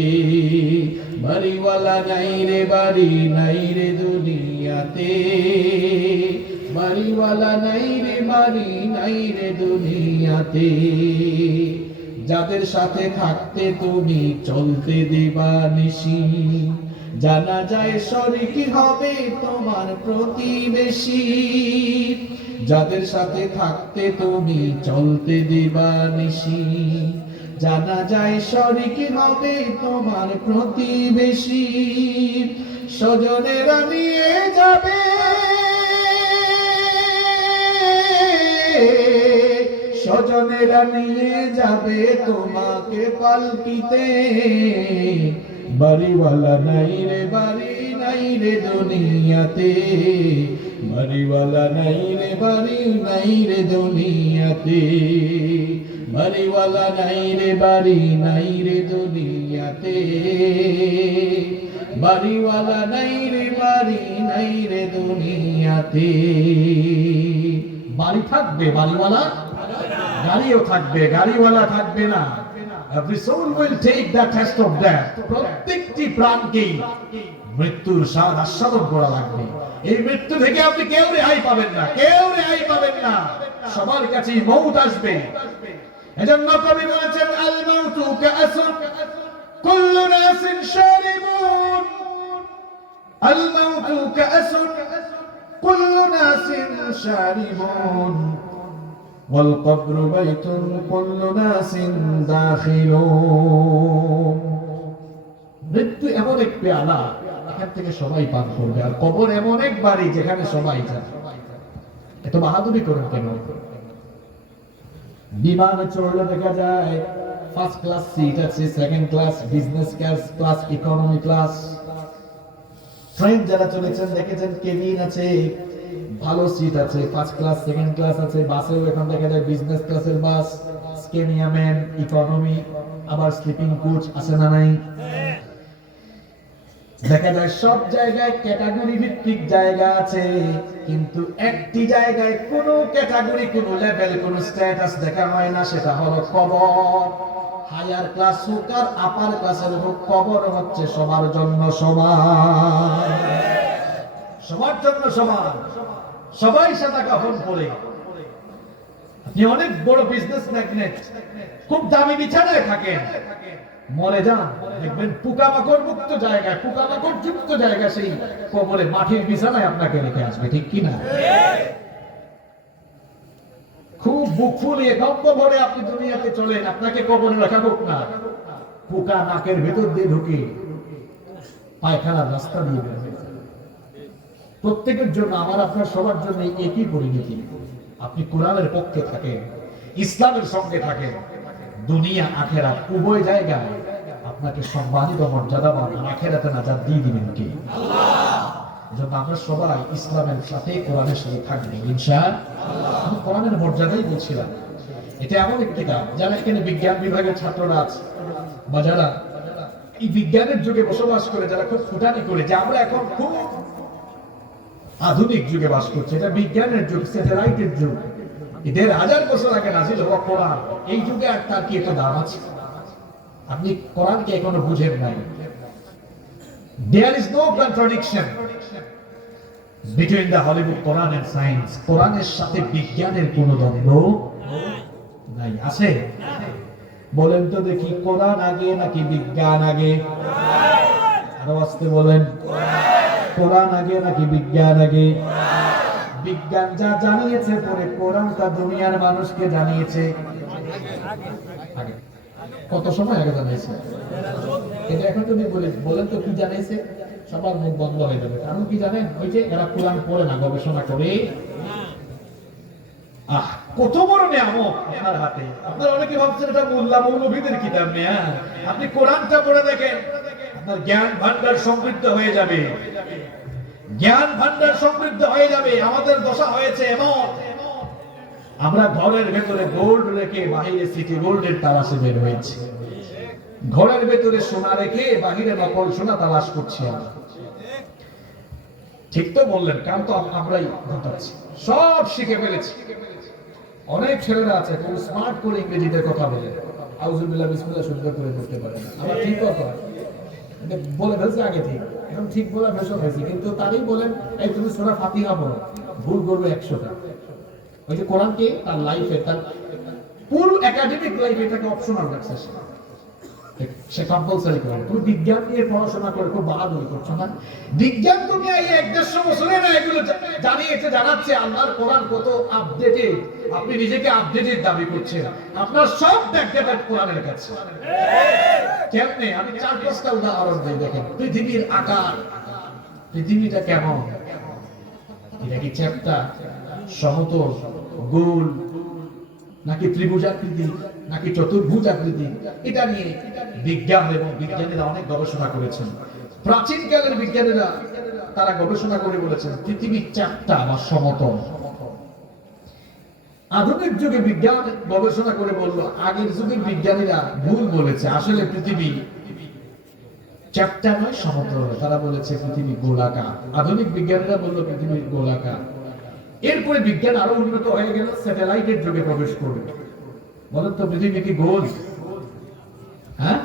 বাড়িওয়ালা নাই রে বাড়ি নাই রে দুনিয়াতে, বাড়িওয়ালা নাই রে বাড়ি নাই রে দুনিয়াতে। যাদের সাথে থাকতে তুমি চলতে দিবা নিশি, জানা যায় শরীক হবে তোমার প্রতিবেশী। যাদের সাথে থাকতে তুমি চলতে দিবা নিশি, জানা যায় শরীক হবে তোমার প্রতিবেশী। স্বজনেরা নিয়ে যাবে, স্বজনেরা নিয়ে যাবে তোমাকে পালকিতে, বাড়িওয়ালা নাই রে বাড়ি নাই রে দুনিয়াতে, বাড়িওয়ালা নাই রে বাড়ি নাই রে দুনিয়াতে, বাড়িওয়ালা নাই রে বাড়ি নাই রে দুনিয়াতে, বাড়িওয়ালা নাই রে বাড়ি নাই রে দুনিয়াতে। বাড়ি থাকবে বাড়িওয়ালা, গাড়িও থাকবে গাড়িওয়ালা থাকবে না। Every soul will take the test of death. প্রত্যেকটি প্রাণকে মৃত্যুর স্বাদ আস্বাদন করা লাগবে। এই মৃত্যু থেকে আপনি কেউ রেহাই পাবেন না, কেউ রেহাই পাবেন না। সবার কাছেই মউত আসবে। এজন্য কবি বলেছেন আল মাউতু কাআসুন কুল্লু নাসিন শারিবুন, আল মাউতু কাআসুন কুল্লু নাসিন শারিবুন ওয়াল কবরু বাইতুন কুল্লু নাসিন দাখিলুন। মৃত্যু এমন এক পেয়ালা, এখান থেকে সবাই পান করবে, আর কবর এমন এক বাড়ি যেখানে সবাই যায়। এত বাহাদুরি করেন কেন? বিমানে চড়লে দেখা যায় ফার্স্ট ক্লাস সিট আছে, second class, business class, economy class. Train যারা চলেছেন দেখেছেন কেবিন আছে, ভালো সিট আছে, ফার্স্ট ক্লাস, সেকেন্ড ক্লাস আছে। বাসেও এখন দেখা যায় বিজনেস ক্লাসের বাস, স্কেনিয়ামেন, ইকোনমি, আবার স্লিপিং কোচ আছে না নাই? দেখা যায় সব জায়গায় ক্যাটাগরি ভিত্তিক জায়গা আছে, কিন্তু একটি জায়গায় কোনো ক্যাটাগরি, কোনো লেভেল, কোনো স্ট্যাটাস দেখা হয় না, সেটা হলো কবর। হায়ার ক্লাস হোক আর আপার ক্লাসের হোক, কবর হচ্ছে সবার জন্য সমান, সবার জন্য সমান। সবাই সাদা কাফন পরে। আপনি অনেক বড় বিজনেস ম্যাগনেট, খুব দামি বিছানায় থাকেন, মরে যান, দেখবেন পোকামাকড় মুক্ত জায়গায়, পোকামাকড় যুক্ত জায়গা, সেই কবরে মাটির বিছানায় আপনাকে রেখে আসবে, ঠিক কিনা? খুব বুক ফুলিয়ে গপ্প ভরে আপনি দুনিয়াতে চলেন, আপনাকে কবরে রাখা হোক না, পোকা নাকের ভেতর দিয়ে ঢুকে পায়খানার রাস্তা দিয়ে বের হয়ে যায়। প্রত্যেকের জন্য, আমার আপনার সবার জন্য একই পরিণতি। আপনি কোরআনের পক্ষে থাকেন, ইসলামের সঙ্গে থাকেন, দুনিয়া আখেরাত উভয় জায়গায় আপনাকে সম্মানিত মর্যাদাবান আখেরাতে নাজাত দিয়ে দিবেন কি আল্লাহ। এজন্য আমরা সবাই ইসলামের সাথে, কোরআনের সাথে থাকবো ইনশাআল্লাহ। আমি কোরআনের মর্যাদাই বলছিলাম, এটা এমন একটি কিতাব, যারা এখানে বিজ্ঞান বিভাগের ছাত্ররা আছে বা যারা এই বিজ্ঞানের যুগে বসবাস করে, যারা খুব ফুটানি করে যে আমরা এখন খুব আধুনিক যুগে বাস করছি, এটা বিজ্ঞানের যুগ, স্যাটেলাইটের যুগ। ১,৫০০ বছর আগে নাজিল হওয়া কোরআন, এই যুগে আর তার কি একটা দাম আছে? আপনি কোরআনকে এখনো বুঝেন নাই। There is no contradiction between the Holy Book, Quran and science. কোরআনের সাথে বিজ্ঞানের কোনো দ্বন্দ্ব নাই, আছে? বলেন তো দেখি, কোরআন আগে নাকি বিজ্ঞান আগে? আরো আসতে বলেন, কোরআন আগে নাকি বিজ্ঞান আগে? বিজ্ঞান যা জানিয়েছে পরে, কোরআন তা দুনিয়ার মানুষকে জানিয়েছে আগে। কত সময় আগে জানিয়েছে? এটা এখন যদি বলেন তো কি জানিয়েছে, সবার মুখ বন্ধ হয়ে যাবে। কারণ কি জানেন? ওই যে এরা কোরআন পড়ে না, গবেষণা করে। কত বড় নিয়ামত আপনার হাতে। আপনারা অনেকে ভাবছেন এটা মোল্লা মৌলভীদের কিতাব নিয়ে। আপনি কোরআনটা পড়ে দেখেন, আপনার জ্ঞান ভান্ডার সমৃদ্ধ হয়ে যাবে, জ্ঞান ভান্ডার সমৃদ্ধ হয়ে যাবে। আমাদের দশা হয়েছে এমন, আমরা ঘরের ভেতরে গোল্ড রেখে বাহিরে সিটি গোল্ডের তালাশে বের হয়েছি, ঘরের ভেতরে সোনা রেখে বাহিরে নকল সোনা তালাশ করছি আমরা। ঠিক তো বললেন, কারণ তো আমরাই ঘটাচ্ছি, সব শিখে ফেলেছি। অনেক ছেলেরা আছে খুব স্মার্ট করে ইংরেজিতে কথা বলে, আউযুবিল্লাহ বিসমিল্লাহ সুন্দর করে বলতে পারে না। আমার ঠিক কথা বলে ফেলছে আগে, ঠিক এখন ঠিক বলা ভেষণ হয়েছে, কিন্তু তারই বলেন এই তুমি সূরা ফাতিহা পড়ো, ভুল করবে 100টা। ওই যে কোরআনকে তার লাইফে, তার পুরো একাডেমিক লাইফে এটাকে অপশনাল রাখছে, সে কম্পালসারি করে। তুমি বিজ্ঞান নিয়ে পড়াশোনা করে খুব বাহাদুরি করছো না? বিজ্ঞান তুমি এই 1-150 বছরে না এগুলো জানিয়েছে, জানাচ্ছে। আল্লাহর কোরআন কত আপডেটেড, আপনি নিজেকে আপডেটেড দাবি করছেন, আপনার সব ব্যাকডেটেড কোরআনের কাছে। কেমনে? আমি 4-5টা উদাহরণ দিই। দেখেন পৃথিবীর আকার, পৃথিবীটা কেমন? এটা কি চ্যাপ্টা, সমতল, গোল, নাকি ত্রিভুজাকৃতি, নাকি চতুর্ভুজ আকৃতি? এটা নিয়ে বিজ্ঞান এবং বিজ্ঞানীরা অনেক গবেষণা করেছেন। প্রাচীন কালের বিজ্ঞানীরা তারা গবেষণা করে বলেছেন পৃথিবী চ্যাপ্টা বা সমতল। আধুনিক যুগে বিজ্ঞান গবেষণা করে বলল আগের যুগের বিজ্ঞানীরা ভুল বলেছে, আসলে পৃথিবী চ্যাপ্টা নয়, সমতল। তারা বলেছে পৃথিবী গোলাকার। আধুনিক বিজ্ঞানীরা বলল পৃথিবী গোলাকার। এরপরে বিজ্ঞান আরো উন্নত হয়ে গেল, স্যাটেলাইটের যুগে প্রবেশ করবে। বলেন তো পৃথিবী কি গোল? হ্যাঁ,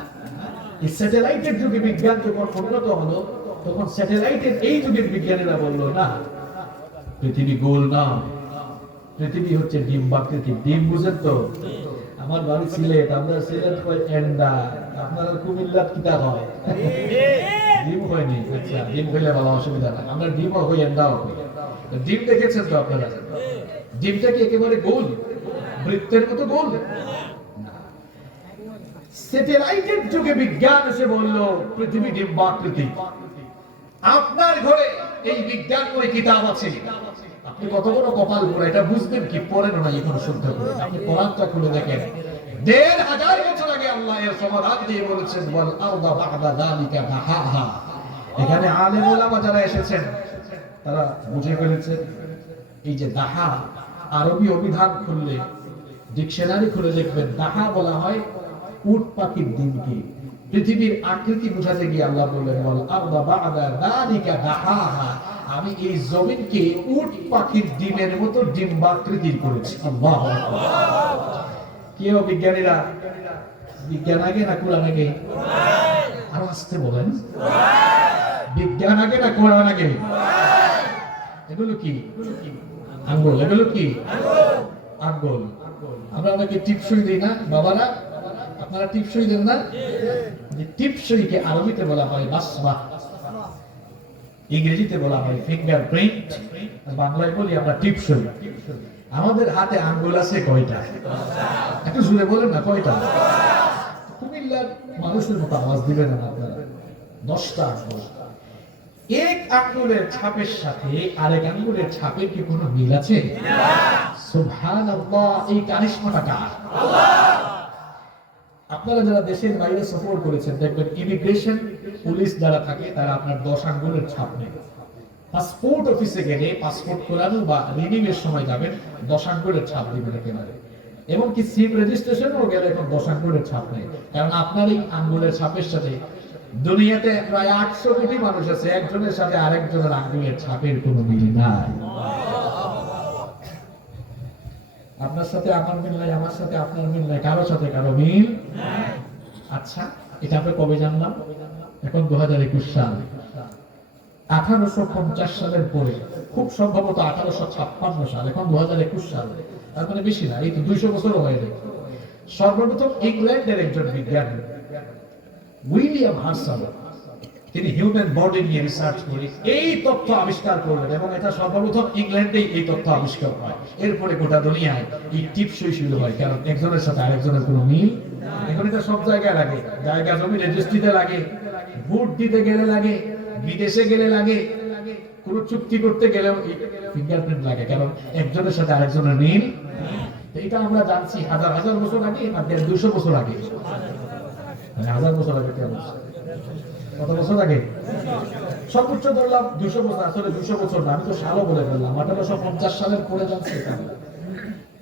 এই স্যাটেলাইটের যুগে বিজ্ঞান যখন উন্নত হলো, তখন স্যাটেলাইটের এই যুগের বিজ্ঞানীরা বলল না, পৃথিবী গোল না, পৃথিবী হচ্ছে ডিম্বাকৃতি। ডিম বুঝেন তো? আমার বাড়ি সিলেট, আমরা সিলেট কই এন্ডা, আপনারা কুমিল্লার কিতা হয় ডিম হয়নি। আচ্ছা, ডিম খেলে ভালো, অসুবিধা নাই, আমরা ডিমও হই এন্ডাও হই। ডিম দেখেছেন তো আপনারা? ডিমটা কি একেবারে গোল, বৃত্তের মতো গোল? স্যাটেলাইটের যুগে বিজ্ঞান এসে বলল পৃথিবী ডিম্বাকৃতি। আপনার ঘরে এই বিজ্ঞানময় কিতাব আছে, আপনি কত বড় কপাল করে এটা বুঝবেন কি? পড়েন না এখনো শুদ্ধ করে, আপনি কোরআনটা খুলে দেখেন। ১,৫০০ বছর আগে আল্লাহ এর সমাধান দিয়ে বলেছেন ওয়াল আরদা বা'দা যালিকা দাহাহা। এখানে আলেম ওলামা যারা এসেছেন তারা বুঝে ফেলেছেন এই যে দাহা, আরবি অভিধান খুললে, ডিকশনারি খুলে দেখবেন দাহা বলা হয় উট পাখির ডিমকে। পৃথিবীর আকৃতি বোঝাতে গিয়ে আল্লাহ বললেন ওয়াল আরদা বা'দা যালিকা দাহাহা, আমি এই জমিনকে উট পাখির ডিমের মতো ডিম্বাকৃতির করেছি। আল্লাহু আকবার। কেউ বিজ্ঞানীরা, বিজ্ঞান আগে না কোরআন আগে? আরো আসতে বলেন, বিজ্ঞান আগে না কোরআন আগে? এগুলো কি আঙ্গুল, এগুলো কি আঙ্গুল। আমরা অনেকে টিপসই দিই না বাবারা, আপনারা টিপসই দেন না? টিপসইকে আরবিতে বলা হয় বাসমা, ইংরেজিতে বলা হয় ফিঙ্গারপ্রিন্ট, বাংলায় বলি আমরা টিপসই। আমাদের হাতে আঙ্গুল আছে কয়টা? একটু জোরে বলেন না, কয়টা? কুমিল্লার মানুষের মতো আওয়াজ দিবেন না আপনারা। 10টা আঙ্গুল। এক আঙ্গুলের ছাপের সাথে আরেক আঙ্গুলের ছাপের কি কোনো মিল আছে? সুবহানাল্লাহ। এই কারিশমাটা কার? আপনারা যারা দেশের বাইরে সফর করেছেন দেখবেন ইমিগ্রেশন পুলিশ যারা থাকে তারা আপনার 10 আঙ্গুলের ছাপ নেয়। পাসপোর্ট অফিসে গেলে পাসপোর্ট করানো বা রিনিউ এর সময় যাবেন 10 আঙ্গুলের ছাপ দিবেন একেবারে। এমনকি সিম রেজিস্ট্রেশনও গেলে এখন 10 আঙ্গুলের ছাপ নেই, কারণ আপনার এই আঙ্গুলের ছাপের সাথে দুনিয়াতে প্রায় 800 কোটি মানুষ আছে, একজনের সাথে আরেকজনের আঙ্গুলের ছাপের কোনো মিল নাই। আপনার সাথে আমার মিল নাই, আমার সাথে আপনার মিল নাই, কারোর সাথে কারো মিল নাই। আচ্ছা, এটা আমরা কবে জানলাম? এখন 2021 সাল। 1850 সালের পরে খুব সম্ভবত 1856 সাল, এখন 2021 সাল, তার মানে বেশি না, এই তো 200 বছরও হয়ে যায়। সর্বপ্রথম ইংল্যান্ডের একজন বিজ্ঞানী উইলিয়াম হার্সাল, তিনি হিউম্যান বডি নিয়ে রিসার্চ করে এই তথ্য আবিষ্কার করলেন, এবং এটা সর্বপ্রথম ইংল্যান্ডেই এই তথ্য আবিষ্কার হয়। এরপরে গোটা দুনিয়ায় এই টিপসই শুরু হয়, কারণ একজনের সাথে আরেকজনের কোনো মিল। এখন এটা সব জায়গায় লাগে, জায়গা জমি রেজিস্ট্রিতে লাগে, ভোট দিতে গেলে লাগে, বিদেশে গেলে লাগে, কোন চুক্তি করতে গেলেও ফিঙ্গারপ্রিন্ট লাগে, কারণ একজনের সাথে আরেকজনের মিল। এটা আমরা জানছি হাজার হাজার বছর আগে না 200 বছর আগে? 1000 বছর আগে। কেমন কত বছর আগে? সর্বোচ্চ ধরলাম 200 বছর, আসলে 200 বছর না, আমি তো সালও বলে ফেললাম। 1850 সালের পরে জানছি এটা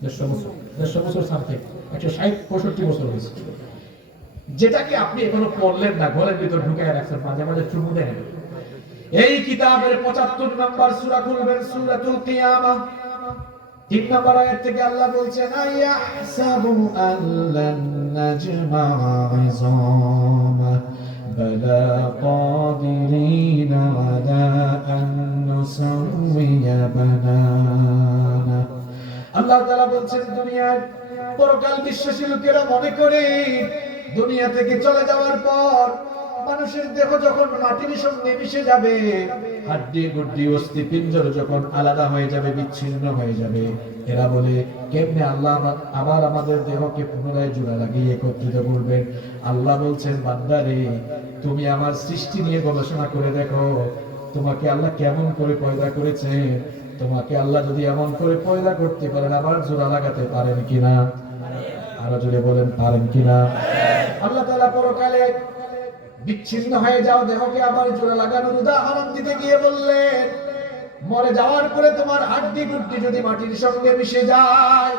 150 বছর সামথিং, 160-65 বছর হয়েছে। যেটাকে আপনি এখনো পড়লেন না, ঘরের ভিতর ঢুকায় রাখছেন, মাঝে মাঝে চুমু দেন। এই কিতাবের 75 নম্বর সূরা খুলবেন, সূরাতুল কিয়ামাহ 3 নম্বর আয়াত থেকে আল্লাহ বলছেন আয়াহসাবু আল্লান নাজমা'a 'ইযামা বালা কাদিরিনা আলা আন নুসাউইয়া বানানা। আল্লাহ তাআলা বলছেন দুনিয়ার পরকাল বিশ্বাসী লোকেরা মনে করে দুনিয়া থেকে চলে যাওয়ার পর মানুষের দেহ যখন মাটির সঙ্গে মিশে যাবে, হাড্ডি গুড্ডি অস্থি পিঞ্জর যখন আলাদা হয়ে যাবে, বিচ্ছিন্ন হয়ে যাবে, এরা বলে কেমনে আল্লাহ আবার আমাদের দেহকে পুনরায় জোড়া লাগিয়ে একত্রিত করবেন? আল্লাহ বলছেন বান্দারে, তুমি আমার সৃষ্টি নিয়ে গবেষণা করে দেখো, তোমাকে আল্লাহ কেমন করে পয়দা করেছেন। তোমাকে আল্লাহ যদি এমন করে পয়দা করতে পারেন, আবার জোড়া লাগাতে পারেন কিনা? আরো জোরে বলেন, পারেন কিনা? আল্লাহ তাআলা পরকালে বিচ্ছিন্ন হয়ে যাও দেহকে আবার জোড়া লাগানোর উদাহরণ দিতে গিয়ে বললেন, মরে যাওয়ার পরে তোমার হাড্ডি গুড্ডি যদি মাটির সঙ্গে মিশে যায়,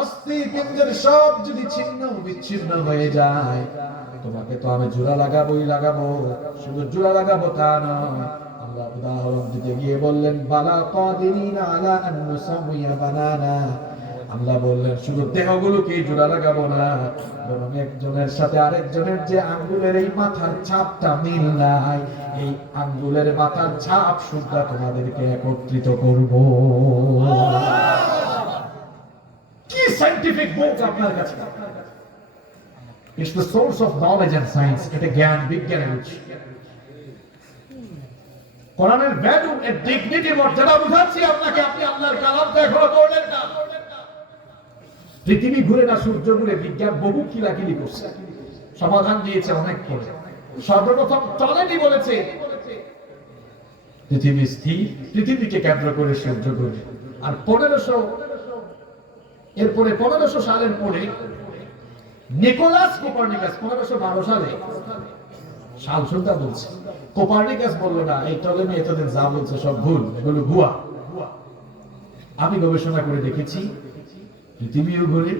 অস্থি পিঞ্জর সব যদি ছিন্ন বিচ্ছিন্ন হয়ে যায়, তোমাকে তো আমি জোড়া লাগাবোই লাগাবো। শুধু জোড়া লাগাবো তা নয়, আল্লাহ উদাহরণ দিতে গিয়ে বললেন বালা কাদিরিনা আলা আন নুসাউইয়া বানানা। আল্লাহ বললেন শুধু দেহগুলোকে জোড়া লাগাবো না, বরং একজনের সাথে আরেকজনের যে আঙ্গুলের এই মাথার ছাপটা মিল নাই, এই আঙ্গুলের মাথার ছাপ সুদ্ধা তোমাদেরকে একত্রিত করব। কি সায়েন্টিফিক বুক আপনার কাছে। It's the source of knowledge and science. এটা জ্ঞান বিজ্ঞানের উৎস। কোরআনের ভ্যালু এর ডিগনিটি মর্যাদা বুঝাচ্ছি আপনাকে। আপনি আল্লাহর কালাম তো এখনো পড়লেন না। পৃথিবী ঘুরে না সূর্য ঘুরে, বিজ্ঞান বহু কিলাকিলি করছে, সমাধান দিয়েছে অনেক পরে। সর্বপ্রথম টলেনি বলেছে পৃথিবী স্থির, পৃথিবীকে কেন্দ্র করে সূর্য ঘুরে। আর 1500 সালের পরে নিকোলাস কোপার্নিকাস 1512 সালে, সাল শুনতে বলছে, কোপার্নিকাস বললো না এই টলেমি এতদিন যা বলছে সব ভুল, এগুলো ভুয়া। আমি গবেষণা করে দেখেছি পৃথিবীও ঘুরে,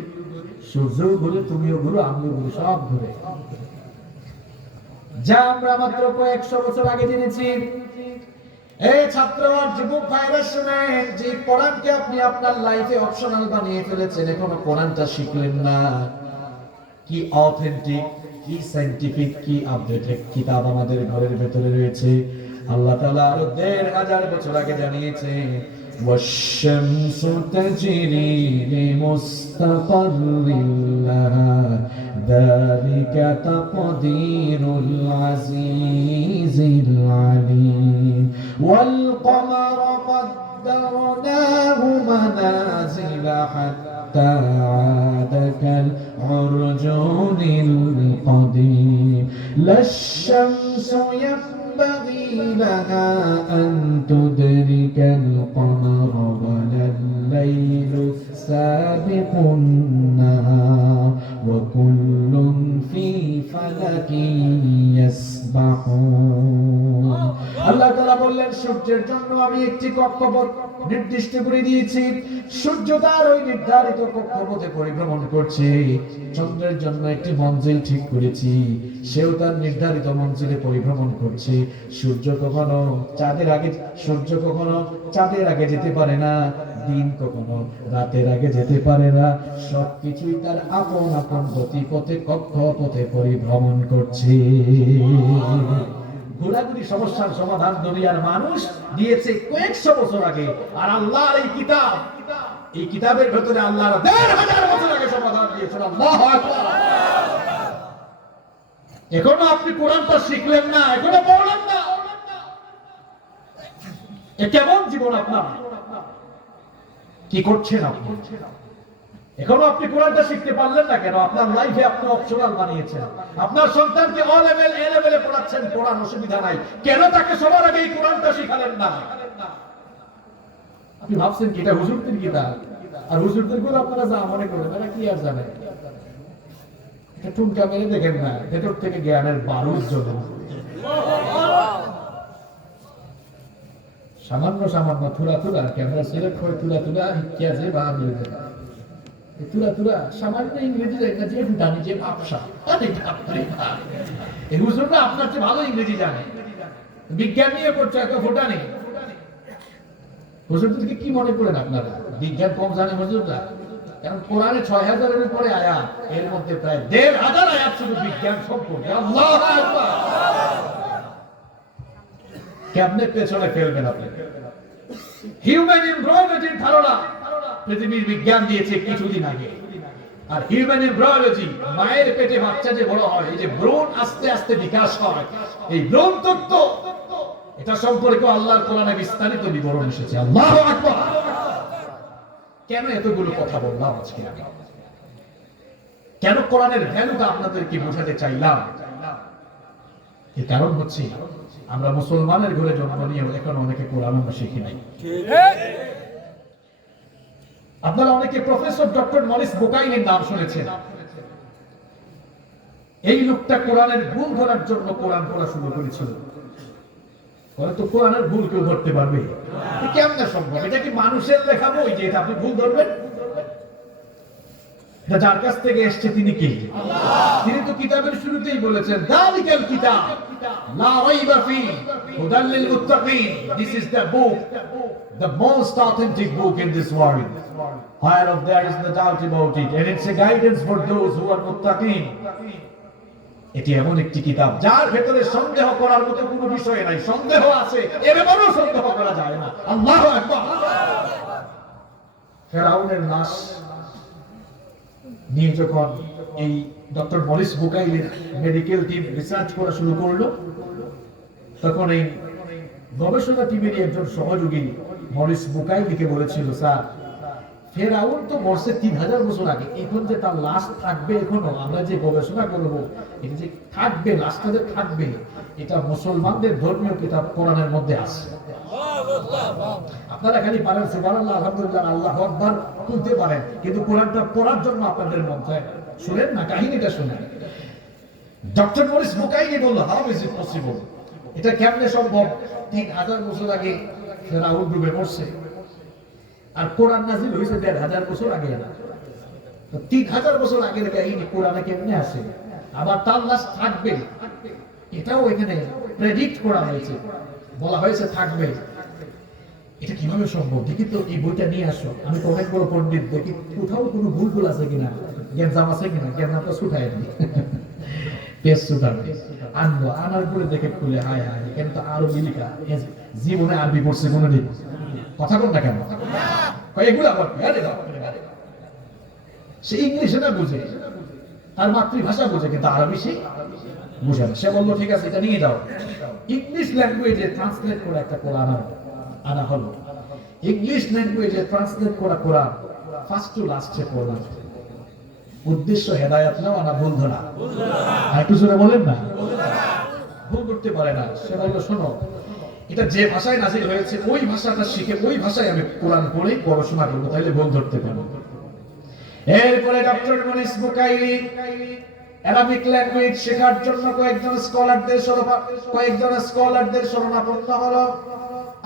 সূর্যও ঘুরে, তুমিও ঘুরো, আমিও ঘুরে, সব ঘুরে। যা আমরা মাত্র কয়েকশো বছর আগে জেনেছি। এই ছাত্র আর যুবক ভাইরা শুনেন, যে কোরআনকে আপনি আপনার লাইফে অপশনাল বানিয়ে ফেলেছেন, এখনো কোরআনটা শিখলেন না। কি অথেন্টিক, কি সায়েন্টিফিক, কি আপডেটেড কিতাব আমাদের ঘরের ভেতরে রয়েছে। আল্লাহ তাআলা আরো 1500 বছর আগে জানিয়েছে, والشمس تجري لمستقر لها ذلك تقدير العزيز العليم والقمر قدرناه منازل حتى عاد كالعرجون القديم لا الشمس ينبغي لها أن تدرك القمر ولا الليل سابق النهار وكل في فلك يسبحون। আল্লাহ তাআলা বললেন, সূর্যের জন্য আমি একটি কক্ষপথ নির্দিষ্ট করে দিয়েছি, সূর্য তার ওই নির্ধারিত কক্ষপথে পরিভ্রমণ করছে। চন্দ্রের জন্য একটি মঞ্জিল ঠিক করেছি, সেও তার নির্ধারিত মঞ্জিলে পরিভ্রমণ করছে। সূর্য কখনো চাঁদের আগে যেতে পারে না, দিন কখনো রাতের আগে যেতে পারে না। সবকিছুই তার আপন আপন গতিপথে কক্ষপথে পরিভ্রমণ করছে। ঘোরাঘুরি সমস্যার সমাধান দুনিয়ার মানুষ দিয়েছে কয়েকশো বছর আগে, আর আল্লাহর এই কিতাবের ভেতরে আল্লাহর 1500 বছর আগে সমাধান দিয়েছেন। আল্লাহু আকবার। এখনো আপনি কোরআনটা শিখলেন না, এখনো পড়লেন না। এ কেমন জীবন আপনার? কি করছেন আপনি? এখনো আপনি কোরআনটা শিখতে পারলেন না কেন? আপনার লাইফে আপনি অপশনাল বানিয়েছেন। আপনার সন্তানকে অ লেভেল এ লেভেলে পড়াচ্ছেন, পড়ার অসুবিধা নাই, কেন তাকে সবার আগে এই কোরআনটা শিখালেন না? আপনি ভাবছেন কি এটা হুজুরদের কিতাব, আর হুজুরদের গুলো আপনারা যা মনে করেন, এরা কি আর জানে? এটা টুনকা মেরে দেখেন না, ভেতর থেকে জ্ঞানের বারুদ জ্বলে। সামান্য থুরা ক্যামেরা সিলেক্ট করে থুরা হিকিয়া যে বা মিলে যায়। তুরা সামান্য ইংরেজি জানে, যে ফুটানি, যে ভাবসা, এই হুজুররা আপনার চেয়ে ভালো ইংরেজি জানে। বিজ্ঞান নিয়ে পড়ছে, এত ফুটানি। হুজুরদেরকে কি মনে করেন আপনারা? বিজ্ঞান কম জানে হুজুররা? কারণ কোরআনে 6000-এর উপরে আয়াত, এর মধ্যে প্রায় 1500 আয়াত শুধু বিজ্ঞান সম্পর্কে। আল্লাহু আকবার। কেমনে পেছনে ফেলবেন আপনি? হিউম্যান এমব্রয়ডারির ধারণা পৃথিবীর বিজ্ঞান দিয়েছে কিছুদিন আগে। আর হিউম্যান এমব্রয়ডারি, মায়ের পেটে বাচ্চা যে বড় হয়, এই যে ভ্রূণ আস্তে আস্তে বিকাশ হয়, এই ভ্রূণ তত্ত্ব, এটা সম্পর্কে আল্লাহর কোরআনে বিস্তারিত বিবরণ এসেছে। আল্লাহু আকবার। কেন এতগুলো কথা বললাম আজকে আমি? কেন কোরআনের ভ্যালুটা আপনাদেরকে বোঝাতে চাইলাম? এর কারণ হচ্ছে, আমরা মুসলমানের ঘরে জন্ম নিয়েও এখন অনেকে কোরআন আমরা শিখি নাই। আপনারা অনেকে প্রফেসর ডক্টর মরিস বুকাইনের নাম শুনেছেন। এই লোকটা কোরআনের ভুল ধরার জন্য কোরআন পড়া শুরু করেছিল। তো কোরআনের ভুল কেউ ধরতে পারবে? কেমনে সম্ভব? এটা কি মানুষের লেখা বই যে এটা আপনি ভুল ধরবেন? যার কাছ থেকে এসেছে তিনি কে? তিনি তো কিতাবের শুরুতেই বলেছেন, যালিকাল কিতাব লা রাইবা ফীহি হুদাল লিল মুত্তাকিন। This is the book, the most authentic book in this world, whereof there is no doubt about it, and it's a guidance for those who are muttaqin. এটি এমন একটি কিতাব যার ভেতরে সন্দেহ করার মতো কোনো বিষয় নাই। সন্দেহ আছে, এর ব্যাপারেও সন্দেহ করা যায় না। আল্লাহু আকবার। ফেরাউনের লাশ নিয়ে যখন এই ডক্টর মরিস বুকাইলের মেডিকেল টিম রিসার্চ করা শুরু করলো, তখন এই গবেষণা টিমের একজন সহযোগী মরিস বুকাইলিকে বলেছিল, স্যার ফেরাউন তো মরছে 3000 বছর আগে, এখন যে তার লাশ থাকবে, এখনো আমরা যে গবেষণা করব এটা যে থাকবে, লাশটা যে থাকবে, এটা মুসলমানদের ধর্মীয় কিতাব কোরআনের মধ্যে আছে। আপনারা খালি পারেন সুবহানাল্লাহ, আলহামদুলিল্লাহ, আল্লাহু আকবার বলতে পারেন, কিন্তু কোরআনটা পড়ার জন্য আপনাদের মন চায়। শুনেন না, কাহিনীটা শুনেন। ডক্টর মরিস বুকাইলি বলল, হাউ ইজ ইট পসিবল, এটা কেমনে সম্ভব? 3000 বছর আগে ফেরাউন ডুবে মরছে, আর কোরআন নাজিল হয়েছে 1500 বছর আগে। তো 3000 বছর আগের কাহিনী কোরআনে কেমনে আসে? আবার তার লাশ থাকবে, এটাও এখানে প্রেডিক্ট করা হয়েছে, বলা হয়েছে থাকবে। এটা কিভাবে সম্ভব? দেখি তো এই বইটা নিয়ে আসো। আমি তো অনেক বড় পণ্ডিত, দেখি কোথাও কোনো ভুল আছে কিনা, জ্ঞান আছে কিনা। জ্ঞান তো ছুটাই দিই, পেজ ছুটাবে, আনবো, আনার পরে দেখে খুলে হায় হায়, এখানে তো আরবি লেখা, জীবনে আরবি পড়ছে কোনোদিন? কথা বল না কেন? এগুলো আবার সে ইংলিশে না বুঝে, তার মাতৃভাষা বুঝে, কিন্তু আরবি সে বুঝে না। সে বললো ঠিক আছে, এটা নিয়ে যাও। ইংলিশ ল্যাঙ্গুয়েজে ট্রান্সলেট করে একটা কোরআন আনা হলো। ইংলিশ ল্যাঙ্গুয়েজে ট্রান্সলেট করা কোরআন ফার্স্ট টু লাস্টে পড়লাম। উদ্দেশ্য হেদায়েত নেওয়া না ভুল ধরা? আর একটু জোরে বলেন না, ভুল করতে পারে না। সে বললো শোনো, এটা যে ভাষায় নাজিল হয়েছে ওই ভাষাটা শিখে ওই ভাষায় আমি কোরআন পড়ে গবেষণা করবো, তাহলে ভুল ধরতে পারবো। এরপরে doctor Morris Bucaille Arabic language শেখার জন্য কয়েকজন স্কলারদের শরণাপন্ন হলো,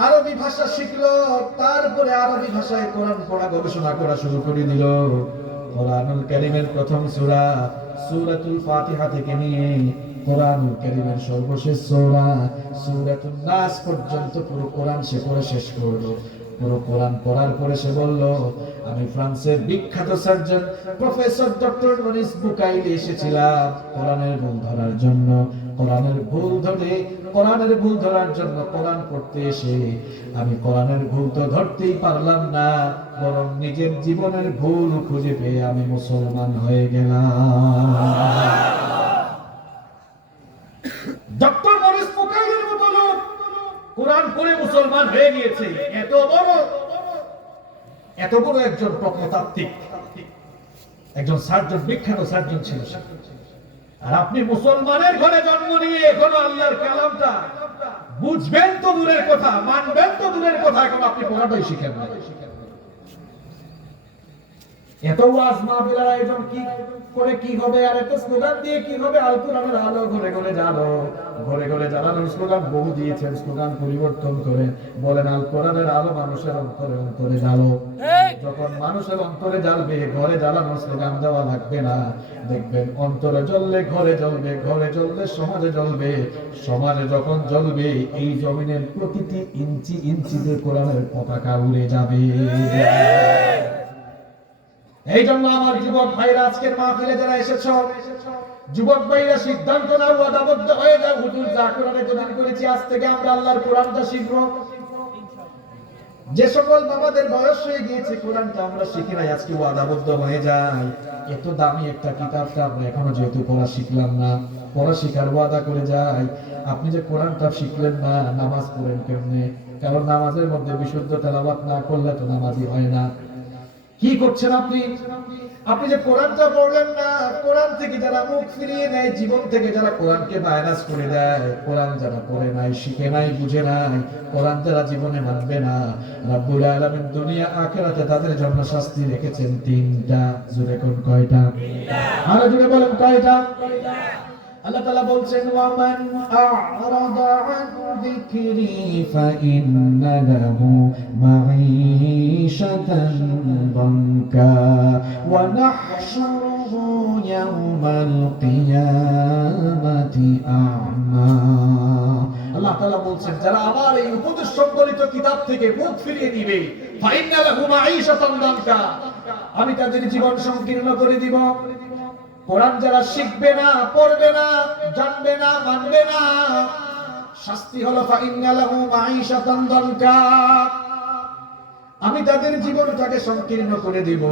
আরবি ভাষা শিখলো, তারপরে আরবি ভাষায় কোরআন পড়া গবেষণা করা শুরু করে দিল। কোরআনুল কারীমের প্রথম সূরা সূরাতুল ফাতিহা থেকে নিয়ে কোরআনুল কারীমের সর্বশেষ সূরা সূরাতুন নাস পর্যন্ত পুরো কোরআন সে পড়ে শেষ করলো। পুরো কোরআন পড়ার পরে সে বলল, আমি ফ্রান্সের বিখ্যাত surgeon professor doctor Morris Bucaille এসেছিলাম কোরআনের ভুল ধরার জন্য। কোরআনের ভুল ধরার জন্য কোরআন পড়তে এসে আমি কোরআনের ভুল তো ধরতেই পারলাম না, বরং নিজের জীবনের ভুল খুঁজে পেয়ে আমি মুসলমান হয়ে গেলাম। ডক্টর মরিস বুকাইলির মতো লোক কোরআন পড়ে মুসলমান হয়ে গিয়েছে। এত বড় একজন প্রত্নতাত্ত্বিক, একজন সার্জন, বিখ্যাত সার্জন ছিল। আর আপনি মুসলমানের ঘরে জন্ম নিয়ে এখনো আল্লাহর কালামটা বুঝবেন তো দূরের কথা, মানবেন তো দূরের কথা, এখন আপনি পড়াটাই শিখেন না। এত ওয়াজ মাহফিলের আয়োজন কি করে কি হবে, আর এত স্লোগান দিয়ে কি হবে? আল কোরআনের আলো ঘরে ঘরে জ্বালো, ঘরে ঘরে জ্বালানোর স্লোগান বহু দিয়েছেন, স্লোগান পরিবর্তন করে বলেন আল কোরআনের আলো মানুষের অন্তরে অন্তরে জ্বালো। যখন মানুষের অন্তরে জ্বালবে, ঘরে জ্বালানোর স্লোগান দেওয়া লাগবে না। দেখবেন অন্তরে জ্বললে ঘরে জ্বলবে, ঘরে জ্বললে সমাজে জ্বলবে, সমাজে যখন জ্বলবে এই জমিনের প্রতিটি ইঞ্চি ইঞ্চিতে কোরআনের পতাকা উড়ে যাবে। এই জন্য আমার যুবক ভাইরা, আজকের মাহফিলে যারা এসেছ, যুবক ভাইরা সিদ্ধান্ত নাও, ওয়াদাবদ্ধ হয়ে যাও, হুজুর যা কোরআনে দলিল করেছি আজ থেকে আমরা আল্লাহর কোরআনটা শিখব। যে সকল বাবাদের বয়স হয়ে গিয়েছে কোরআনটা আমরা শিখি নাই, আজকে ওয়াদাবদ্ধ হয়ে যায়। এত দামি একটা কিতাবটা আমরা এখনো যেহেতু পড়া শিখলাম না, পড়া শিখার ওয়াদা করে যাই। আপনি যে কোরআনটা শিখলেন না, নামাজ পড়েন কেমনে? কারণ নামাজের মধ্যে বিশুদ্ধ তেলাওয়াত না করলে তো নামাজই হয় না। কি করছেন আপনি? আপনি যে কোরআনটা পড়লেন না, কোরআন থেকে যারা মুখ ফিরিয়ে নেয়, জীবন থেকে যারা কোরআনকে মাইনাস করে দেয়, কোরআন যারা পড়ে নাই, শিখে নাই, বুঝে নাই, কোরআন যারা জীবনে মানবে না, রব্বুল আলামিন দুনিয়া আখিরাতে তাদের জন্য শাস্তি রেখেছেন 3টা। জোরে কোন কয়টা? আর জোরে বলেন কয়টা? আল্লাহ তাআলা বলছেন, ওয়ামান আ'রাদা আন যিকরি ফাইন্না লাহু মাঈশাতান দানকা ওয়া নাহশুরুহু ইয়াওমাল কিয়ামাতি আ'মা। আল্লাহ তাআলা বলছেন, যারা আমার এই উপদেশ সম্বলিত কিতাব থেকে মুখ ফিরিয়ে দিবে, ফাইন্না লাহু মাঈশাতান দানকা, আমি তাদের জীবন সংকীর্ণ করে দিব। কোরআন যারা শিখবে না, পড়বে না, জানবে না, মানবে না, শাস্তি হলো ফাইন্না লাহু মাঈশাতান দানকা। আমি তাদের জীবনটাকে সংকীর্ণ করে দিব।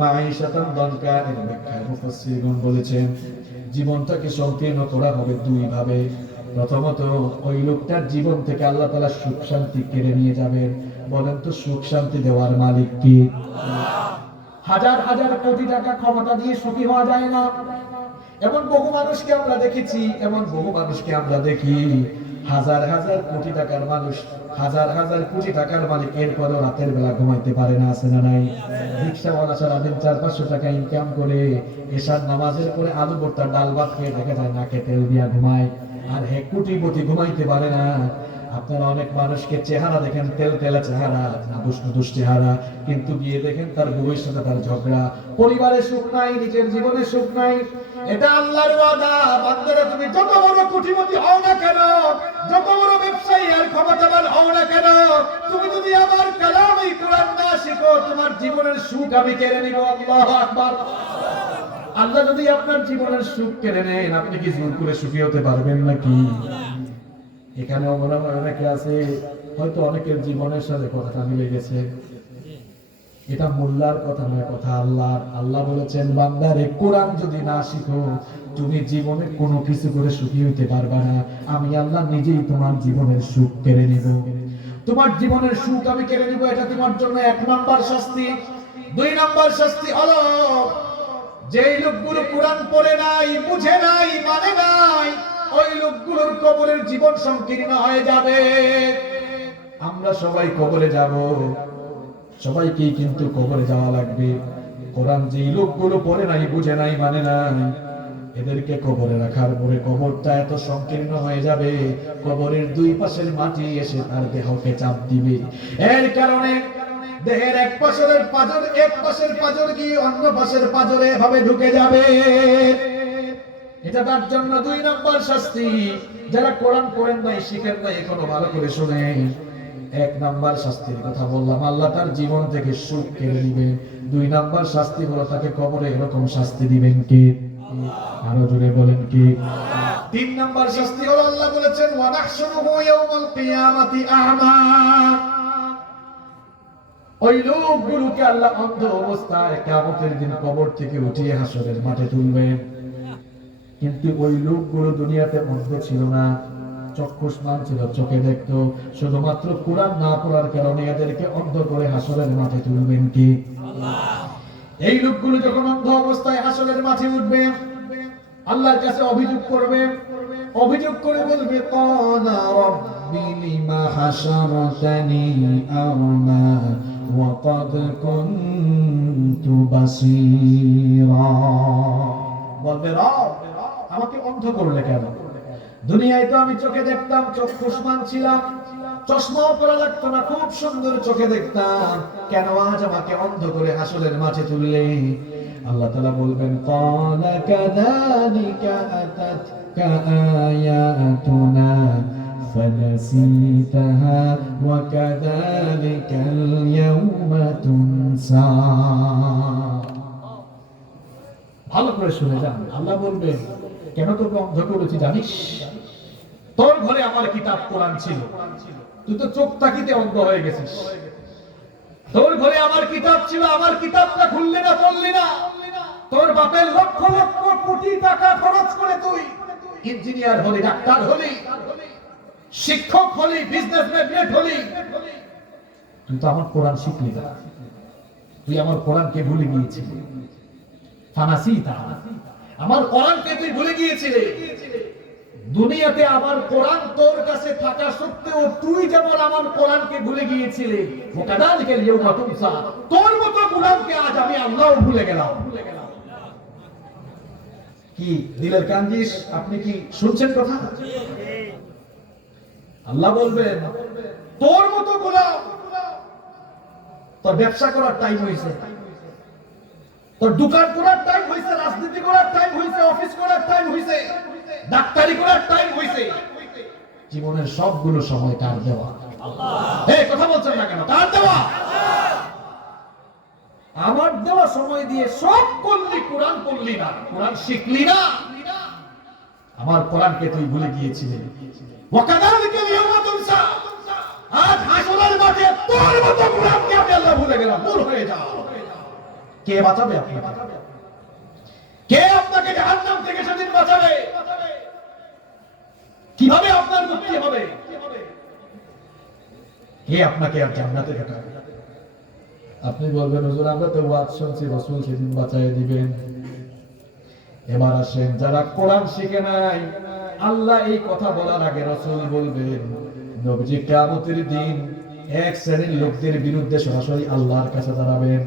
মাঈশাতান দনকা, এর ব্যাখ্যায় মুফাসসিরগণ বলেছেন জীবনটাকে সংকীর্ণ করা হবে দুই ভাবে। প্রথমত, ওই লোকটার জীবন থেকে আল্লাহ তাআলা সুখ শান্তি কেড়ে নিয়ে যাবেন। বলেন তো সুখ শান্তি দেওয়ার মালিক কে? হাজার হাজার কোটি টাকা ক্ষমতা দিয়ে সুখী হওয়া যায় না। এমন বহু মানুষকে আমরা দেখেছি, এমন বহু মানুষকে আমরা দেখি হাজার হাজার কোটি টাকার মানুষ, হাজার হাজার কোটি টাকার মালিক, এরপরও রাতের বেলা ঘুমাইতে পারে না, আছে না নাই? রিক্সাওয়ালা সারাদিন 400-500 টাকা ইনকাম করে এশার নামাজের পরে আলু ভর্তা ডাল ভাত খেয়ে দেখা যায় নাকে তেল দিয়া ঘুমায়, আর হে কোটিপতি ঘুমাইতে পারে না। আপনারা অনেক মানুষকে চেহারা দেখেন তেল তেলা চেহারা, নাদুস চেহারা, কিন্তু গিয়ে দেখেন তার বউয়ের সাথে তার ঝগড়া, পরিবারে সুখ নাই, নিজের জীবনে সুখ নাই। এটা আল্লাহর ওয়াদা। বান্দারা তুমি যত বড় কোটিপতি হও না কেন, যত বড় ব্যবসায়ী আর ক্ষমতাবান হও না কেন, তুমি যদি আমার কালাম এই কোরআন না শিখো, তোমার জীবনের সুখ আমি কেড়ে নিব। আল্লাহু আকবার। আল্লাহ যদি আপনার জীবনের সুখ কেড়ে নেন, আপনি কি জোর করে সুখী হতে পারবেন নাকি? এখানেও মনে হয় অনেকে আছে, হয়তো অনেকের জীবনের সাথে কথাটা মিলে গেছে। এটা মোল্লার কথা নয়, কথা আল্লাহর। আল্লাহ বলেছেন বান্দারে কোরআন যদি না শিখো, তুমি জীবনে কোনো কিছু করে সুখী হতে পারবে না। আমি আল্লাহ নিজেই তোমার জীবনের সুখ কেড়ে নিব। তোমার জীবনের সুখ আমি কেড়ে নিব। এটা তোমার জন্য 1 নাম্বার শাস্তি। 2 নাম্বার শাস্তি হলো, যেই লোকগুলো কোরআন পড়ে নাই, বুঝে নাই, মানে নাই, ওই লোকগুলোর কবরের জীবন সংকীর্ণ হয়ে যাবে। আমরা সবাই কবরে যাব, সবাইকেই কিন্তু কবরে যাওয়া লাগবে। কোরআন যেই লোকগুলো পড়ে নাই, বুঝে নাই, মানে নাই, এদেরকে কবরে রাখার পরে কবরটা এত সংকীর্ণ হয়ে যাবে, কবরের 2 পাশের মাটি এসে তার দেহকে চাপ দিবে। এর কারণে দেহের এক পাশের পাঁজর কি অন্য পাশের পাঁজরে এভাবে ঢুকে যাবে। এটা তার জন্য 2 নাম্বার শাস্তি। যারা কোরআন পড়েন নাই, শিখেন নাই, এখনো ভালো করে শুনেন। 1 নাম্বার শাস্তির কথা বললাম, আল্লাহ তার জীবন থেকে সুখ কেড়ে দিবেন। 2 নাম্বার শাস্তি হলো তাকে কবরে এরকম শাস্তি দিবেন কে? আরো জোরে বলেন কি? 3 নাম্বার শাস্তি হলো, আল্লাহ বলেছেন ওয়া নাহশুরুহু ইয়াওমাল কিয়ামাতি আ'মা। ওই লোকগুলোকে আল্লাহ অন্ধ অবস্থায় কিয়ামতের দিন কবর থেকে উঠিয়ে হাসরের মাঠে তুলবেন। কিন্তু ওই লোকগুলো দুনিয়াতে অন্ধ ছিল না, চক্ষুষ্মান ছিল, চোখে দেখতো। শুধুমাত্র কোরআন না পড়ার কারণে এদেরকে অন্ধ করে হাসরের মাঠে তুলবেন কি? এই লোকগুলো যখন অন্ধ অবস্থায় হাসরের মাঠে উঠবে, আল্লাহর কাছে অভিযোগ করবে, অভিযোগ করে বলবে ক্বালা রাব্বি লিমা হাশারতানি আ'মা ওয়া ক্বাদ কুনতু বাসীরা। বলবে রব, আমাকে অন্ধ করলে কেন? দুনিয়ায় তো আমি চোখে দেখতাম, চক্ষুষ্মান ছিলাম, চশমাও পরা লাগতো না, খুব সুন্দর চোখে দেখতাম, কেন আজ আমাকে অন্ধ করে হাসরের মাঠে তুললে? আল্লাহ তাআলা বলবেন ক্বালা কাযালিকা আতাতকা আয়াতুনা ফানাসিতাহা ওয়া কাযালিকাল ইয়াওমা তুনসা। ভালো করে শুনে যান, আল্লাহ বলবেন কেন তোকে অন্ধ করেছি জানিস? তোর ঘরে আমার কিতাব কোরআন ছিল, তুই তো চোখ তাকিতে অন্ধ হয়ে গেছিস। তোর ঘরে আমার কিতাব ছিল, আমার কিতাবটা খুললি না, পড়লি না। তোর বাপের লক্ষ লক্ষ কোটি টাকা খরচ করে তুই ইঞ্জিনিয়ার হলি, ডাক্তার হলি, শিক্ষক হলি, বিজনেস ম্যাগনেট হলি, তুই তো আমার কোরআন শিখলি না। তুই আমার কোরআনকে ভুলে গিয়েছিলি। ফানাসিতা, আমার কোরআনকে তুই ভুলে গিয়েছিলি। দুনিয়াতে আমার কোরআন তোর কাছে থাকা সত্ত্বেও তুই যেমন আমার কোরআনকে ভুলে গিয়েছিলি, ওয়াকাযালিকাল ইয়াওমা তুনসা, তোর মতো কোরআনকে আজ আমি আল্লাহও ভুলে গেলাম। কি দিলের কান্দিস? আপনি কি শুনছেন কথা? আল্লাহ বলবেন তোর মতো গোলাম, তোর ব্যবসা করার টাইম হয়েছে, তোর দোকান করার টাইম হয়েছে, রাজনীতি করার টাইম হয়েছে, অফিস করার টাইম হয়েছে, ডাক্তারি করার টাইম হয়েছে। জীবনের সবগুলো সময় কার দেওয়া? এই কথা বলছেন না কেন? কার দেওয়া? আমার দেওয়া সময় দিয়ে সব করলি, কোরআন পড়লি না, কোরআন শিখলি না, আমার কোরআনকে তুই ভুলে গিয়েছিলি। ওয়াকাযালিকাল ইয়াওমা তুনসা, আজ হাসরের কেয়ামতের মাঠে তোর মতো গোলামকে আমি আল্লাহ ভুলে গেলাম, দূর হয়ে যাও। কে বাঁচাবে আপনাকে? কে আপনাকে জাহান্নাম থেকে সেদিন বাঁচাবে? কিভাবে আপনার মুক্তি হবে? কে আপনাকে আর জান্নাতে ঢোকাবে? আপনি বলবেন হুজুর আমরা তো ওয়াজ শুনছি রাসূল সেদিন বাঁচায় দিবেন। এবার আসেন যারা কোরআন শিখে নাই, আল্লাহ এই কথা বলার আগে রাসূল বলবেন নবীজি কিয়ামতের দিন এক শ্রেণীর লোকদের বিরুদ্ধে সরাসরি আল্লাহর কাছে দাঁড়াবেন।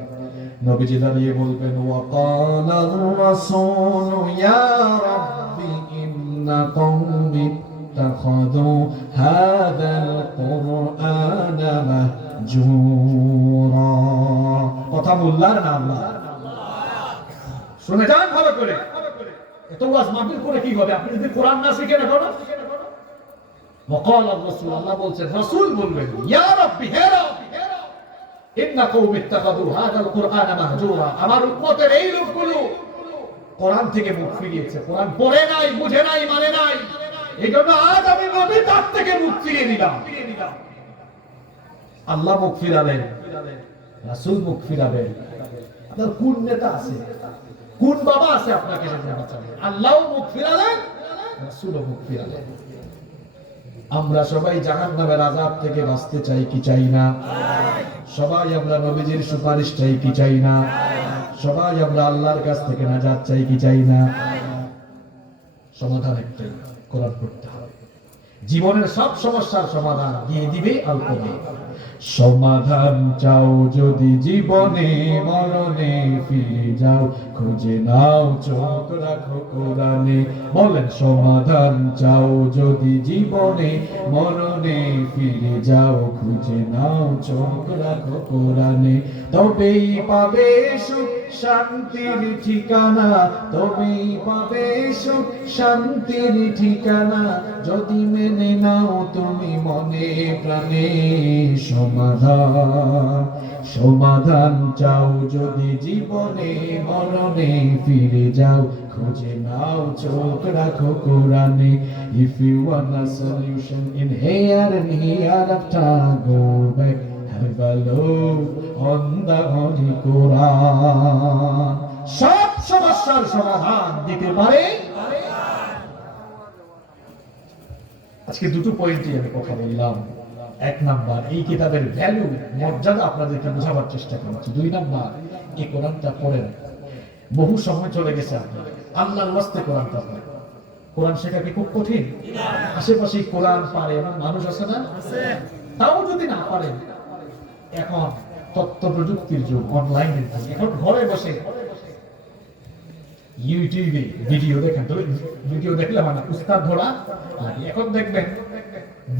নবীজি দাঁড়িয়ে বলবেন ওয়াকালার রাসূলু ইয়া রাব্বি ইন্না কওমি ইত্তাখাযু হাযাল কুরআনা মাহজুরা। কথা বললার না আল্লাহ? শুনে যান ভালো করে। এত ওয়াজ মাহফিল করে কি হবে আপনি যদি কোরআন না শিখেন? এখন ওয়াকালার রাসূল, আল্লাহ বলছেন রাসূল বলবেন ইয়া রাব্বি, হে রব, ইন্না কওমি ইত্তাখাযু হাযাল কুরআনা মাহজুরা। আমার উম্মতের এই লোকগুলো কোরআন থেকে মুখ ফিরিয়েছে, কোরআন পড়ে নাই, বুঝে নাই, মানে নাই। এইজন্য আজ আমি নবী তার থেকে মুখ ফিরিয়ে দিলাম। আল্লাহ মুখ ফিরালেন, রাসূল মুখ ফিরাবেন। আপনার কোন নেতা আছে, কোন বাবা আছে আপনাকে বাঁচাবে? আল্লাহও মুখ ফিরালেন, রাসূলও মুখ ফিরালেন। আমরা সবাই জাহান্নামের আযাব থেকে বাঁচতে চাই কি চাই না? সবাই আমরা নবীজির সুপারিশ চাই কি চাই না? সবাই আমরা আল্লাহর কাছ থেকে নাজাত চাই কি চাই না? সমাধান একটাই, কোরআন পড়তে হবে। জীবনের সব সমস্যার সমাধান দিয়ে দিবে আল কোরআন। সমাধান চাও যদি জীবনে মরণে ফিরে যাও, খুঁজে নাও চোখ রাখো কোরআনে। বলেন সমাধান চাও যদি জীবনে মরণে ফিরে যাও, খুঁজে নাও চোখ রাখো কোরআনে। তবেই পাবে সুখ শান্তির ঠিকানা, তবেই পাবে সুখ শান্তির ঠিকানা, যদি মেনে নাও তুমি মনে প্রাণে। সমাধান সমাধান চাও যদি জীবনে মরণে ফিরে যাও, খুঁজে নাও চোখ রাখো কোরআনে। If you want a solution in here and hereafter, go back, have a look on the Holy Quran. সব সমস্যার সমাধান দিতে পারে। আজকে দুটো পয়েন্টই আমি কথা বললাম। এক নাম্বার, এই কিতাবের ভ্যালু, মর্যাদা আপনাদেরকে বোঝাবার চেষ্টা করছি। দুই নাম্বার, এই কোরআনটা পড়েন। বহু সময় চলে গেছে আপনার, আল্লাহর ওয়াস্তে কোরআনটা পড়েন। কোরআন শেখা কি খুব কঠিন? আশেপাশে কোরআন পারে এমন মানুষ আছে না? তাও যদি না পারেন, এখন তথ্য প্রযুক্তির যুগ, অনলাইনের যুগ। এখন ঘরে বসে ইউটিউবে ভিডিও দেখেন, তো ভিডিও দেখলে মানে উস্তাদ ধরা লাগে। এখন দেখবেন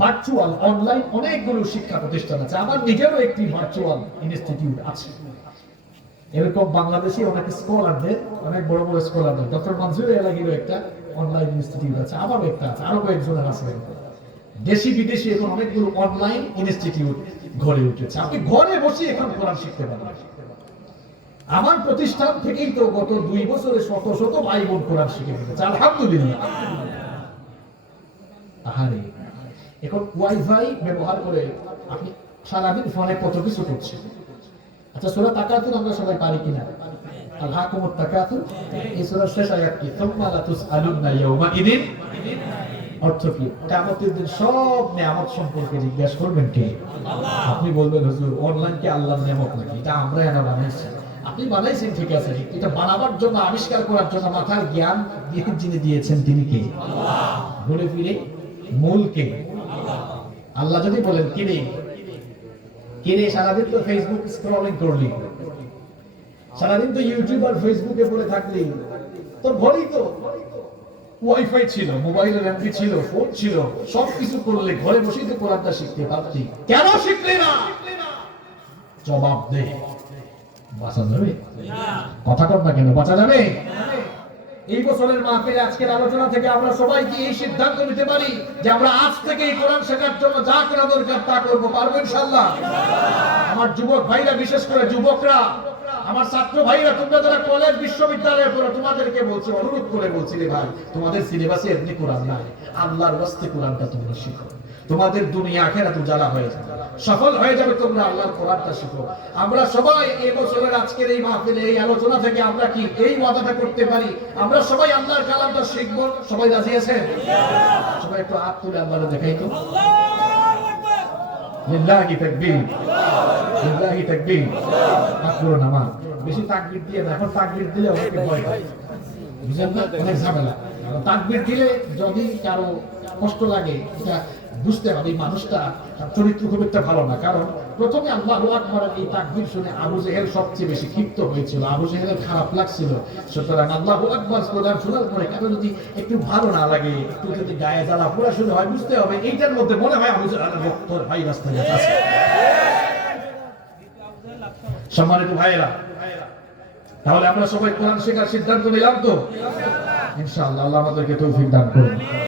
ভার্চুয়াল অনলাইন অনেকগুলো শিক্ষা প্রতিষ্ঠান আছে। আমার নিজেরও একটি ভার্চুয়াল ইনস্টিটিউট আছে। এরকম বাংলাদেশি অনেক স্কলারদের, অনেক বড় বড় স্কলারদের, ডক্টর মনসুর এলাহিরও একটা অনলাইন ইনস্টিটিউট আছে, আমারও একটা আছে, আরো কয়েকজনের আছে। দেশি বিদেশি এখন অনেকগুলো অনলাইন ইনস্টিটিউট গড়ে উঠেছে। আপনি ঘরে বসে এখন কোরআন শিখতে পারবেন। আমার প্রতিষ্ঠান থেকেই তো গত 2 বছরে শত শত ভাই বোন কোরআন শিখে ফেলেছে, আলহামদুলিল্লাহ। আহারে, এখন ওয়াইফাই ব্যবহার করে আপনি সারাদিন ফোনে কত কিছু করছেন। আচ্ছা, সূরা তাকাতুর আমরা সবাই পারি কিনা? আলহাকুমুত তাকাতুর, এই সূরার শেষ আয়াত কি? সুম্মা লাতুসআলুন্না ইয়াওমা ইদিন। অর্থ কি? কিয়ামতের দিন সব নিয়ামত সম্পর্কে জিজ্ঞাসা করবেন কে? আপনি বলবেন হুজুর অনলাইন কি আল্লাহর নিয়ামত নাকি? এটা আমরা এনা বানাইছি। আপনি বানাইছেন ঠিক আছে, এটা বানাবার জন্য, আবিষ্কার করার জন্য মাথার জ্ঞান যিনি দিয়েছেন তিনি কে? আল্লাহ। ঘুরে ফিরে মূল কে? আল্লাহ। যদি বলেন কিরে কিরে সারাদিন তো ফেসবুক স্ক্রলিং করলি, সারাদিন তো ইউটিউব আর ফেসবুকে পড়ে থাকলি, তোর ঘরেই তো ওয়াইফাই ছিল, মোবাইলের এমবি ছিল, ফোন ছিল, সবকিছু করলে ঘরে বসেই তো কোরআনটা শিখতে পারতি, কেন শিখলি না? জবাব দে। বাঁচা যাবে? কথা কর না কেন, বাঁচা যাবে? এই বছরের মাহফিলে আজকের আলোচনা থেকে আমরা সবাই কি এই সিদ্ধান্ত নিতে পারি যে আমরা আজ থেকে এই কোরআন শেখার জন্য যা করা দরকার তা করবো? পারবো ইনশাআল্লাহ? আমার যুবক ভাইরা, বিশেষ করে যুবকরা, আমার ছাত্র ভাইরা, তোমরা যারা কলেজ বিশ্ববিদ্যালয়ে পড়ো, তোমাদেরকে বলছি, অনুরোধ করে বলছি রে ভাই, তোমাদের সিলেবাসে এমনি কোরআন নাই, আল্লাহর ওয়াস্তে কোরআনটা তোমরা শিখো। তোমাদের দুনিয়া আখিরাত উজালা হয়ে যাবে, সফল হয়ে যাবে, তোমরা আল্লাহর কোরআনটা শিখো। আমরা সবাই এই বছরের আজকের এই মাহফিলে এই আলোচনা থেকে আমরা কি এই ওয়াদাটা করতে পারি, আমরা সবাই আল্লাহর কালামটা শিখবো? সবাই রাজি আছেন? সবাই একটু হাত তুলে আল্লাহরে দেখাই তো। লিল্লাহি তাকবীর, লিল্লাহি তাকবীর। তাকবীর নামা বেশি তাকবীর দিয়ে না, এখন তাকবীর দিলে অনেকে ভয় পায়, বুঝেন না, অনেক ঝামেলা। তাকবীর দিলে যদি কারো কষ্ট লাগে, এটা বুঝতে হবে এই মানুষটা চরিত্র খুব একটা ভালো না। কারণ প্রথমে আল্লাহু আকবার এই তাকবীর শুনে আবু জেহেল সবচেয়ে বেশি ক্ষিপ্ত হয়েছিল, আবু জেহেলের খারাপ লাগছিল। সুতরাং আল্লাহু আকবার স্লোগান শোনার পরে কারো যদি একটু ভালো না লাগে, একটু যদি গায়ে জ্বালা পোড়া শুরু হয়, বুঝতে হবে এইটার মধ্যে মনে হয় আবু জেহেলের রক্তর ভাই রাস্তায় আছে। সম্মানিত ভাইয়েরা, তাহলে আমরা সবাই কোরআন শেখার সিদ্ধান্ত নিলাম তো? ইনশাআল্লাহ আল্লাহ আমাদেরকে তৌফিক দান করুন।